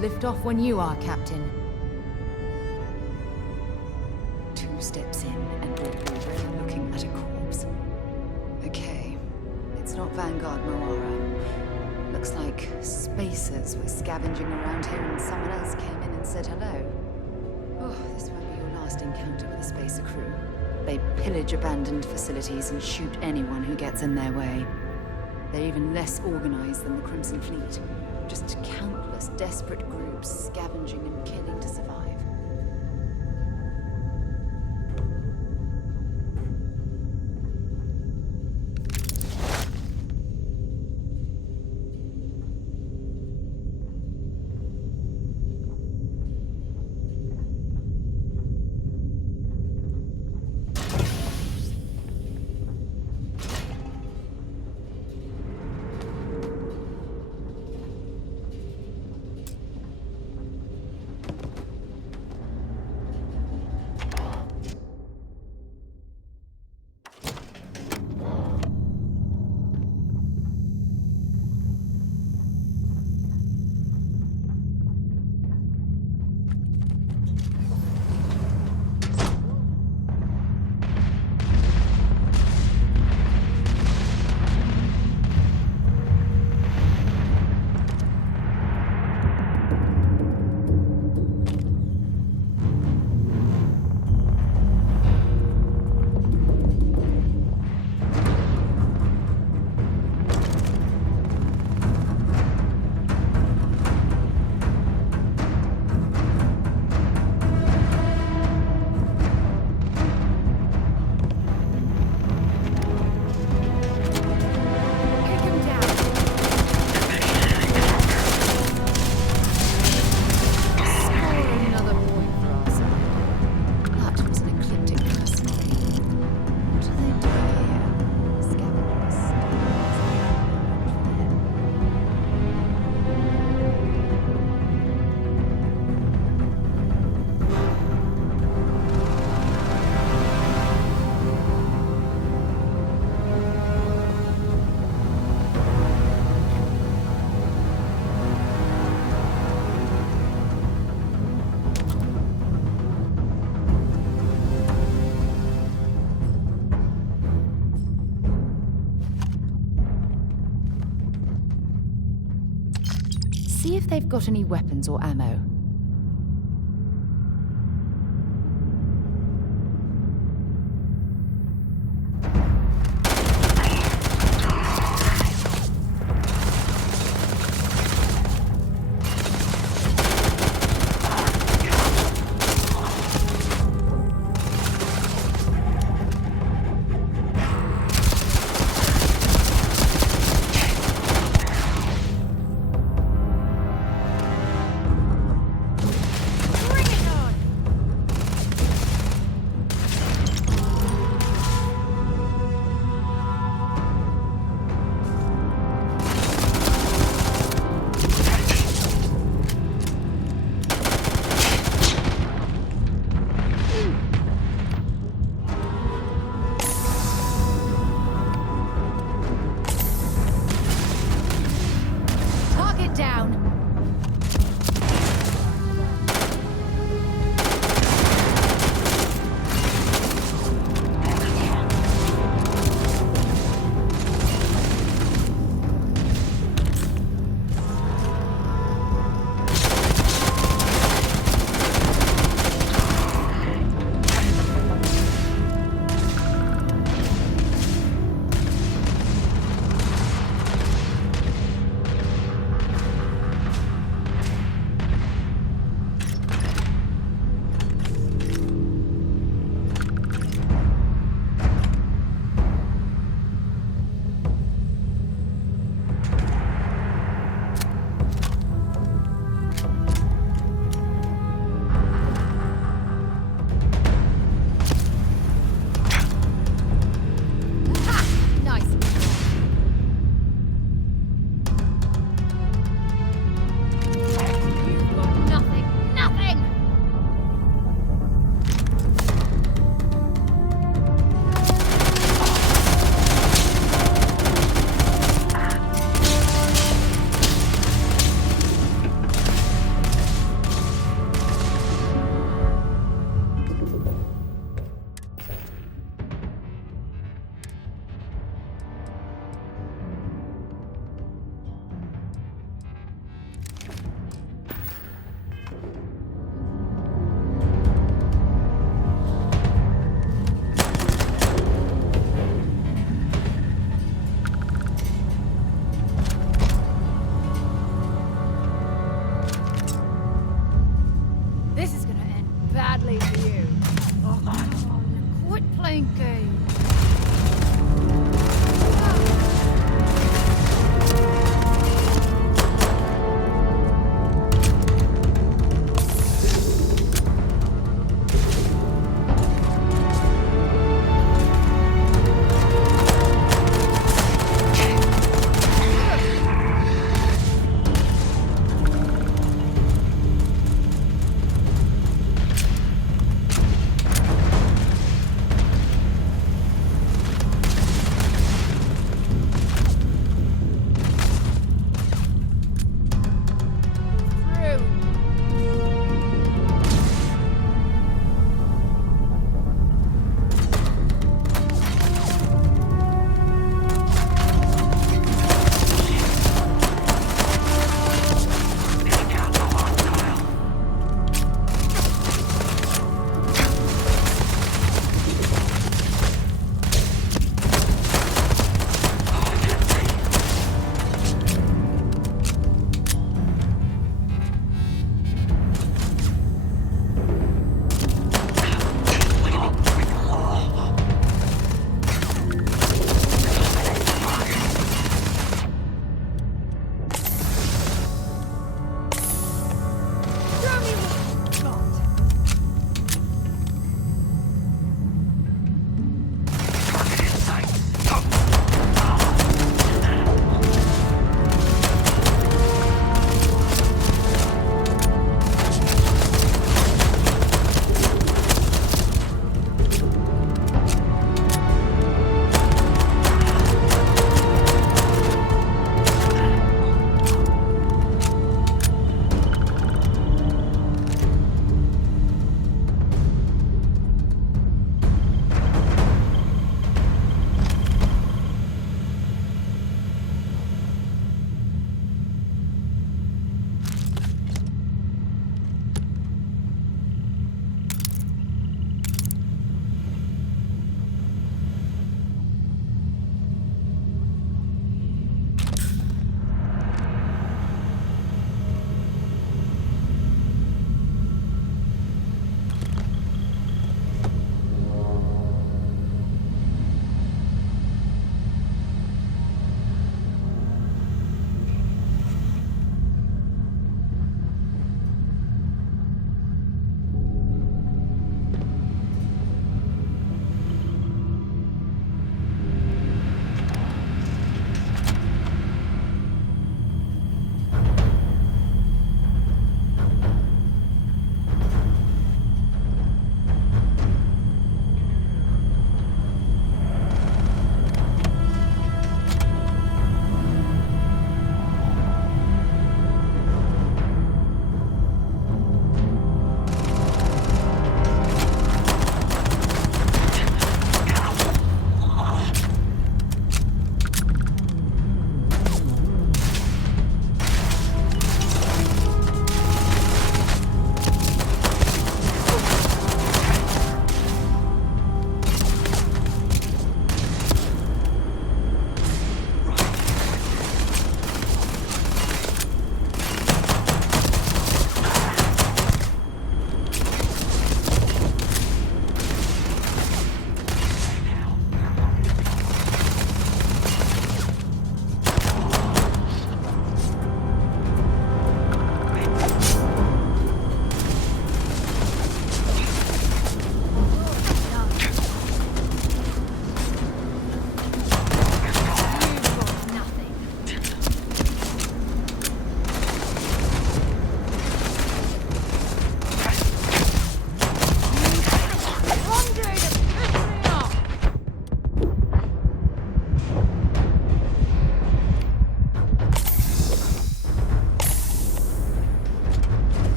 Lift off when you are, Captain. 2 steps in, and we're looking at a corpse. Okay, it's not Vanguard Moara. Looks like spacers were scavenging around here and someone else came in and said hello. Oh, this won't be your last encounter with a spacer crew. They pillage abandoned facilities and shoot anyone who gets in their way. They're even less organized than the Crimson Fleet. Just countless desperate groups scavenging and killing to survive. See if they've got any weapons or ammo.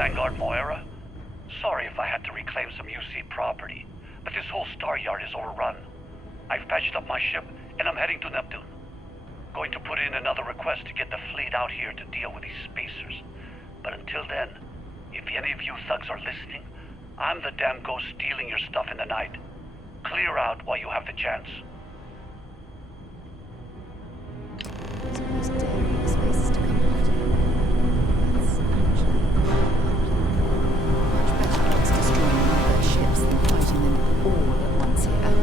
Vanguard Moira. Sorry if I had to reclaim some UC property, but this whole star yard is overrun. I've patched up my ship, and I'm heading to Neptune. Going to put in another request to get the fleet out here to deal with these spacers. But until then, if any of you thugs are listening, I'm the damn ghost stealing your stuff in the night. Clear out while you have the chance. It's almost daring spaces to come after you. That's actually much better odds destroying one of their ships than fighting them all at once here.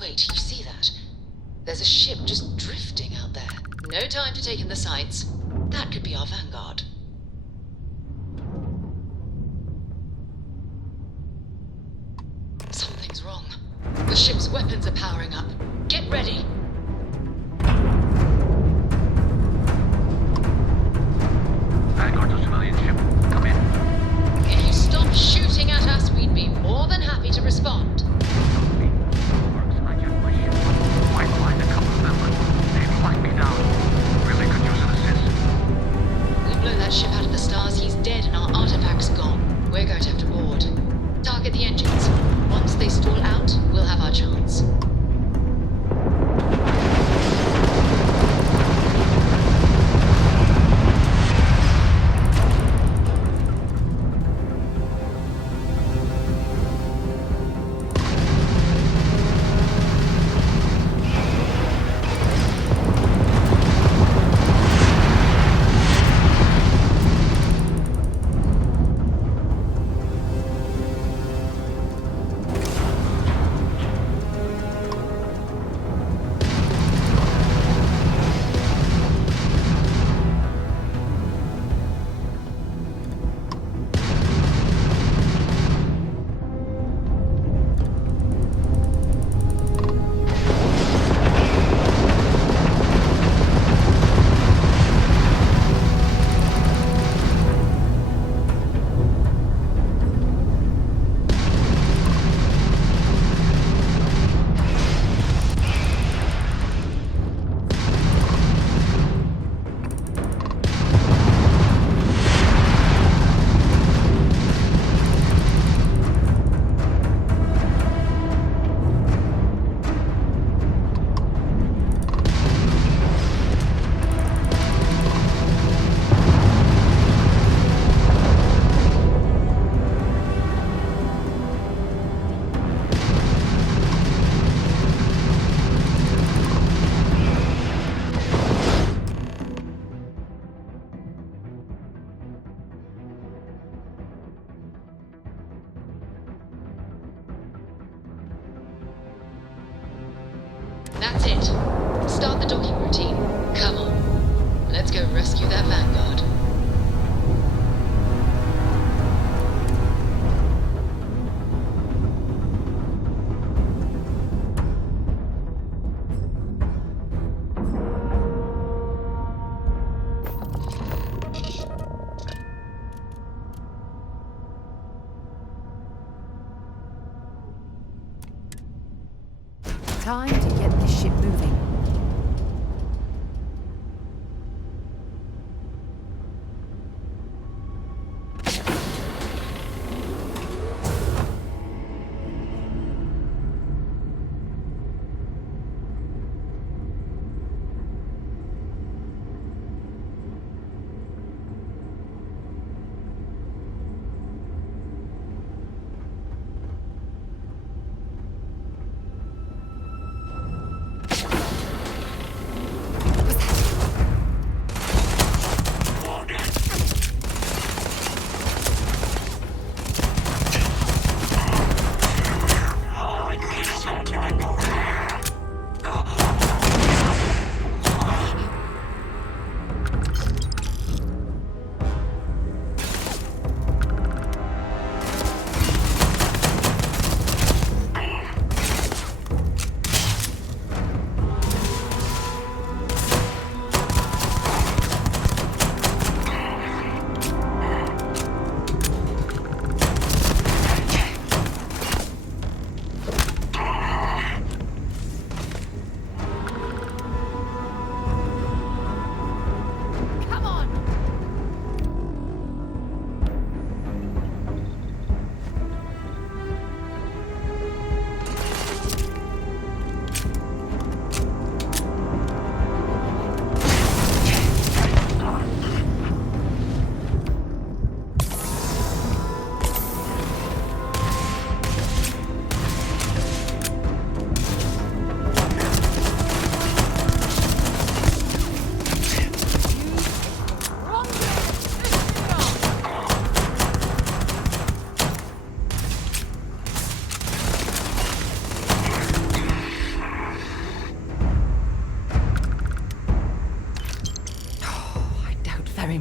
Wait, you see that? There's a ship just drifting out there. No time to take in the sights. That could be our vanguard. Something's wrong. The ship's weapons are powering up. Get ready. Vanguard to civilian ship. Come in. If you stop shooting at us, we'd be more than happy to respond. Might find a couple of them, but they've locked me down. Really could use an assist. We blow that ship out of the stars, he's dead and our artifact's gone. We're going to have to board. Target the engines. Once they stall out, we'll have our chance. That's it. Start the docking routine. Come on. Let's go rescue that vanguard. Time to get this ship moving.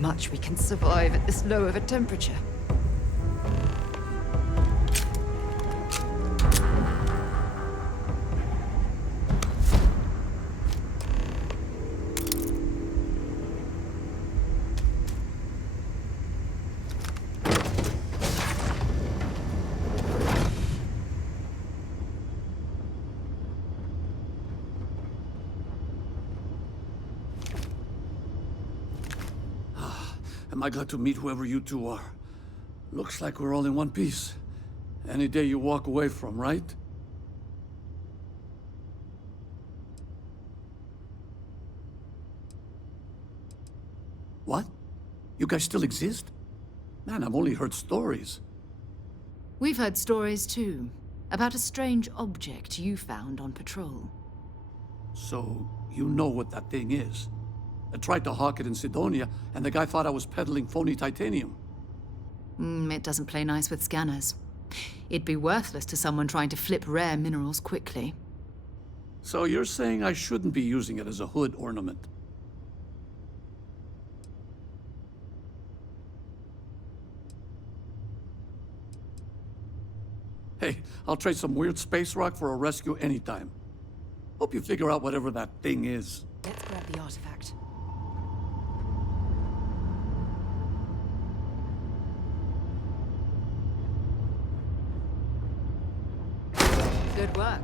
much we can survive at this low of a temperature. Am I glad to meet whoever you two are. Looks like we're all in one piece. Any day you walk away from, right? What? You guys still exist? Man, I've only heard stories. We've heard stories too, about a strange object you found on patrol. So, you know what that thing is? I tried to hawk it in Sidonia, and the guy thought I was peddling phony titanium. It doesn't play nice with scanners. It'd be worthless to someone trying to flip rare minerals quickly. So you're saying I shouldn't be using it as a hood ornament? Hey, I'll trade some weird space rock for a rescue anytime. Hope you figure out whatever that thing is. Let's grab the artifact. Good work.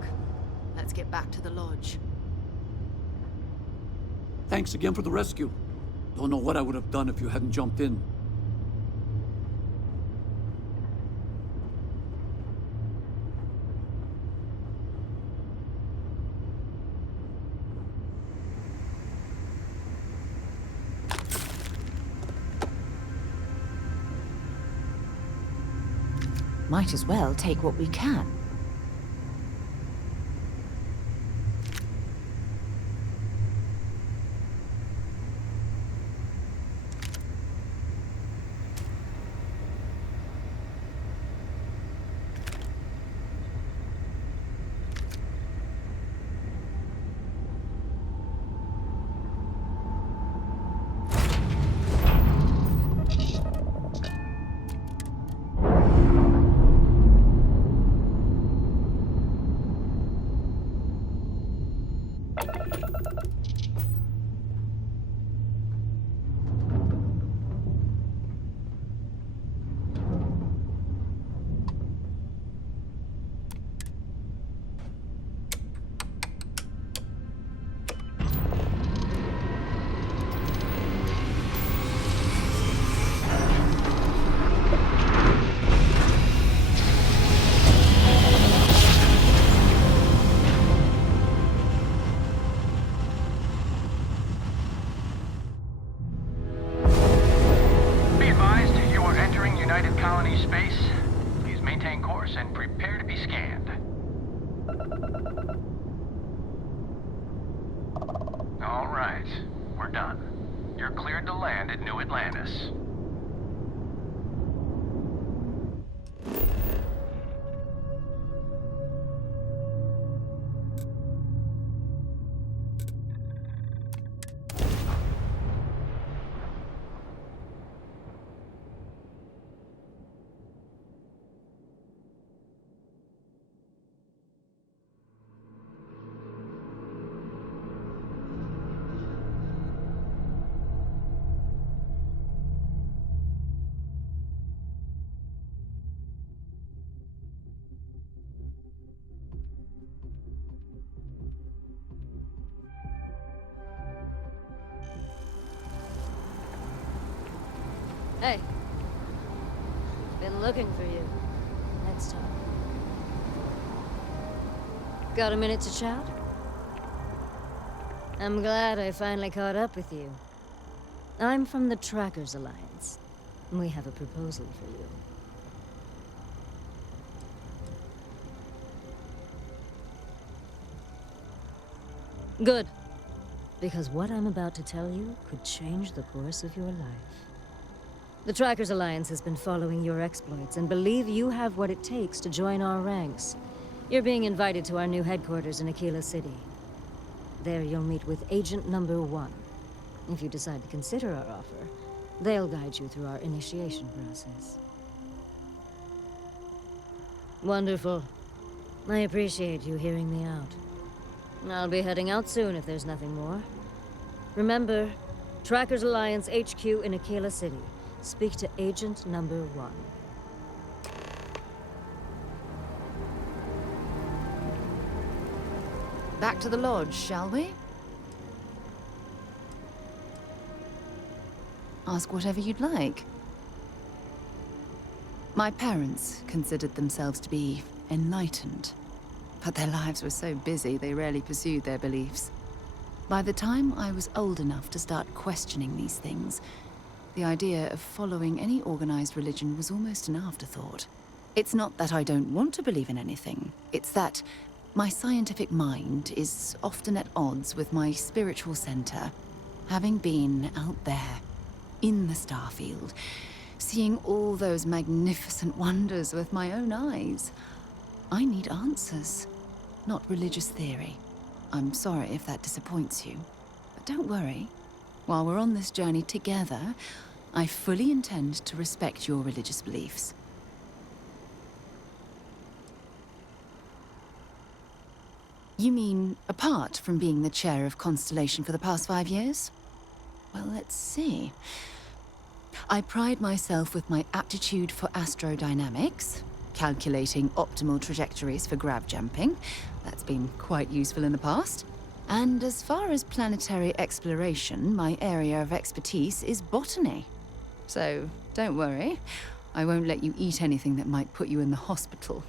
Let's get back to the lodge. Thanks again for the rescue. Don't know what I would have done if you hadn't jumped in. Might as well take what we can. Hey. Been looking for you. Let's talk. Got a minute to chat? I'm glad I finally caught up with you. I'm from the Trackers Alliance. We have a proposal for you. Good. Because what I'm about to tell you could change the course of your life. The Trackers Alliance has been following your exploits and believe you have what it takes to join our ranks. You're being invited to our new headquarters in Aquila City. There you'll meet with Agent Number 1. If you decide to consider our offer, They'll guide you through our initiation process. Wonderful. I appreciate you hearing me out. I'll be heading out soon if there's nothing more. Remember, Trackers Alliance HQ in Akela City. Speak to Agent Number 1. Back to the lodge, shall we? Ask whatever you'd like. My parents considered themselves to be enlightened, but their lives were so busy they rarely pursued their beliefs. By the time I was old enough to start questioning these things, the idea of following any organized religion was almost an afterthought. It's not that I don't want to believe in anything, it's that my scientific mind is often at odds with my spiritual center. Having been out there, in the StarField, seeing all those magnificent wonders with my own eyes, I need answers, not religious theory. I'm sorry if that disappoints you, but don't worry. While we're on this journey together, I fully intend to respect your religious beliefs. You mean, apart from being the chair of Constellation for the past 5 years? Well, let's see. I pride myself with my aptitude for astrodynamics, calculating optimal trajectories for grav jumping. That's been quite useful in the past. And as far as planetary exploration, my area of expertise is botany. So, don't worry. I won't let you eat anything that might put you in the hospital.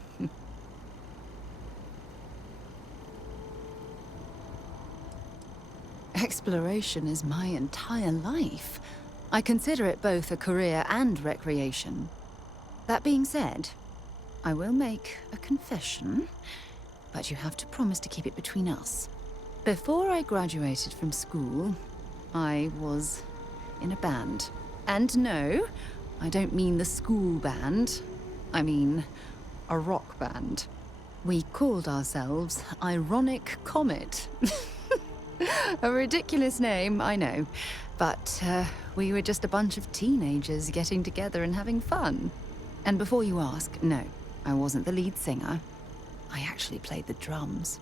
Exploration is my entire life. I consider it both a career and recreation. That being said, I will make a confession, but you have to promise to keep it between us. Before I graduated from school, I was in a band. And no, I don't mean the school band. I mean a rock band. We called ourselves Ironic Comet. A ridiculous name, I know. But we were just a bunch of teenagers getting together and having fun. And before you ask, no, I wasn't the lead singer. I actually played the drums.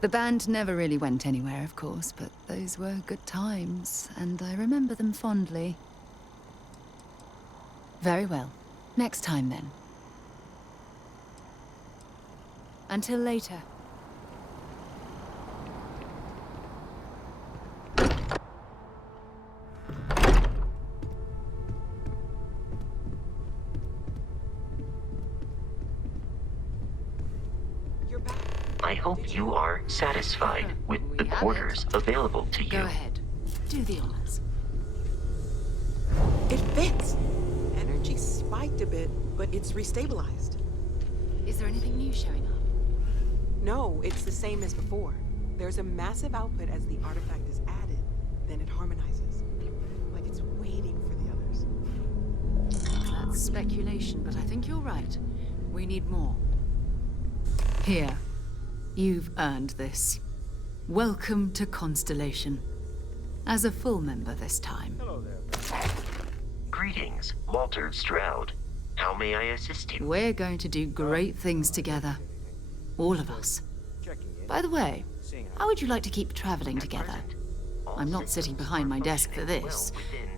The band never really went anywhere, of course, but those were good times, and I remember them fondly. Very well. Next time, then. Until later. I hope you are satisfied with the quarters available to you. Go ahead. Do the honors. It fits. Energy spiked a bit, but it's restabilized. Is there anything new showing up? No, it's the same as before. There's a massive output as the artifact is added, then it harmonizes. Like it's waiting for the others. That's speculation, but I think you're right. We need more. Here. You've earned this. Welcome to Constellation. As a full member this time. Hello there. Greetings, Walter Stroud. How may I assist you? We're going to do great things together. All of us. By the way, how would you like to keep traveling together? I'm not sitting behind my desk for this.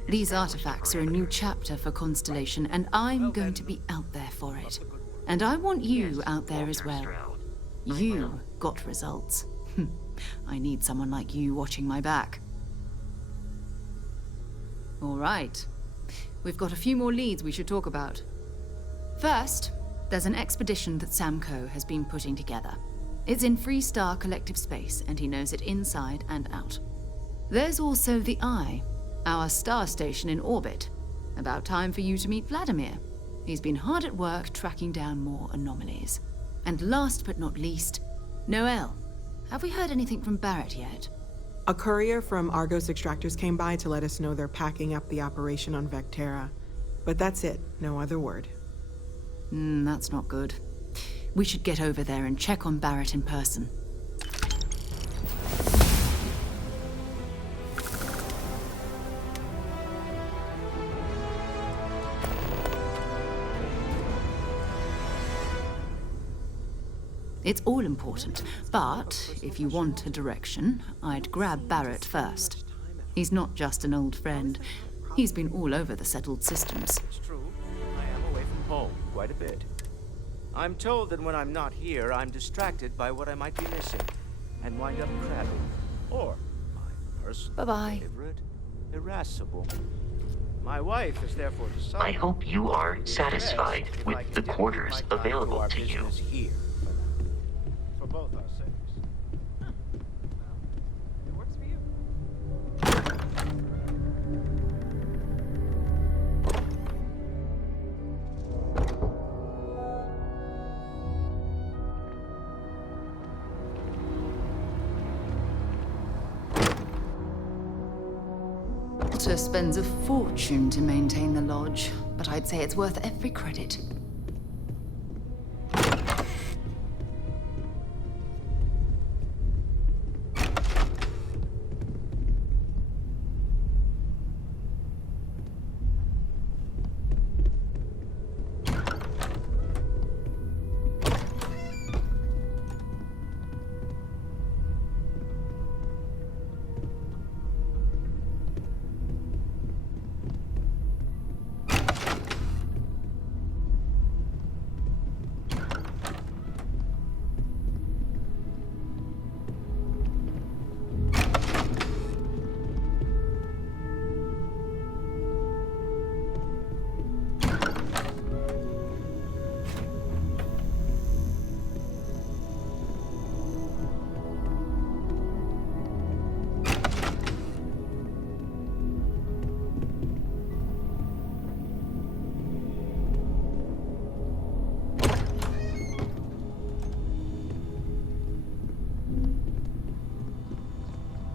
These artifacts are a new chapter for Constellation, and I'm going to be out there for it. And I want you out there as well. You got results. I need someone like you watching my back. All right. We've got a few more leads we should talk about. First, there's an expedition that Samco has been putting together. It's in Freestar Collective Space, and he knows it inside and out. There's also the Eye, our star station in orbit. About time for you to meet Vladimir. He's been hard at work tracking down more anomalies. And last but not least, Noel. Have we heard anything from Barrett yet? A courier from Argos Extractors came by to let us know they're packing up the operation on Vectera. But that's it, no other word. That's not good. We should get over there and check on Barrett in person. It's all important, but if you want a direction, I'd grab Barrett first. He's not just an old friend. He's been all over the settled systems. It's true. I am away from home quite a bit. I'm told that when I'm not here, I'm distracted by what I might be missing, and wind up crabbing. Or, my personal Bye-bye. favorite, irascible. My wife has therefore decided... I hope you are satisfied with the quarters available to you. Here, for both our sakes. It works for you. Walter spends a fortune to maintain the lodge, but I'd say it's worth every credit.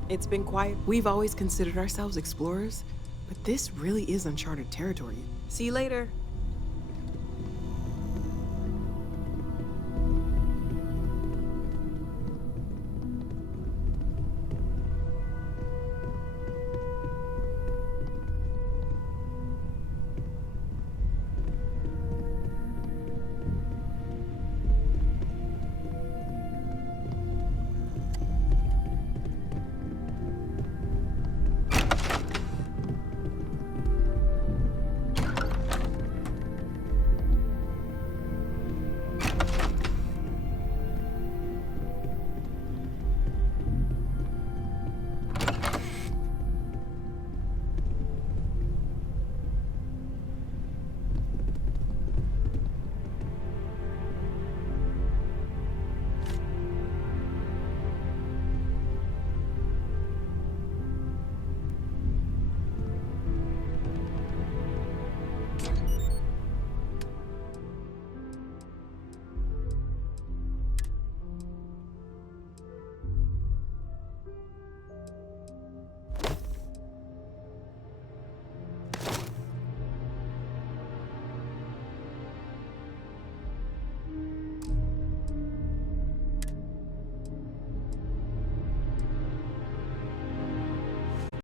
It's been quiet. We've always considered ourselves explorers, but this really is uncharted territory. See you later.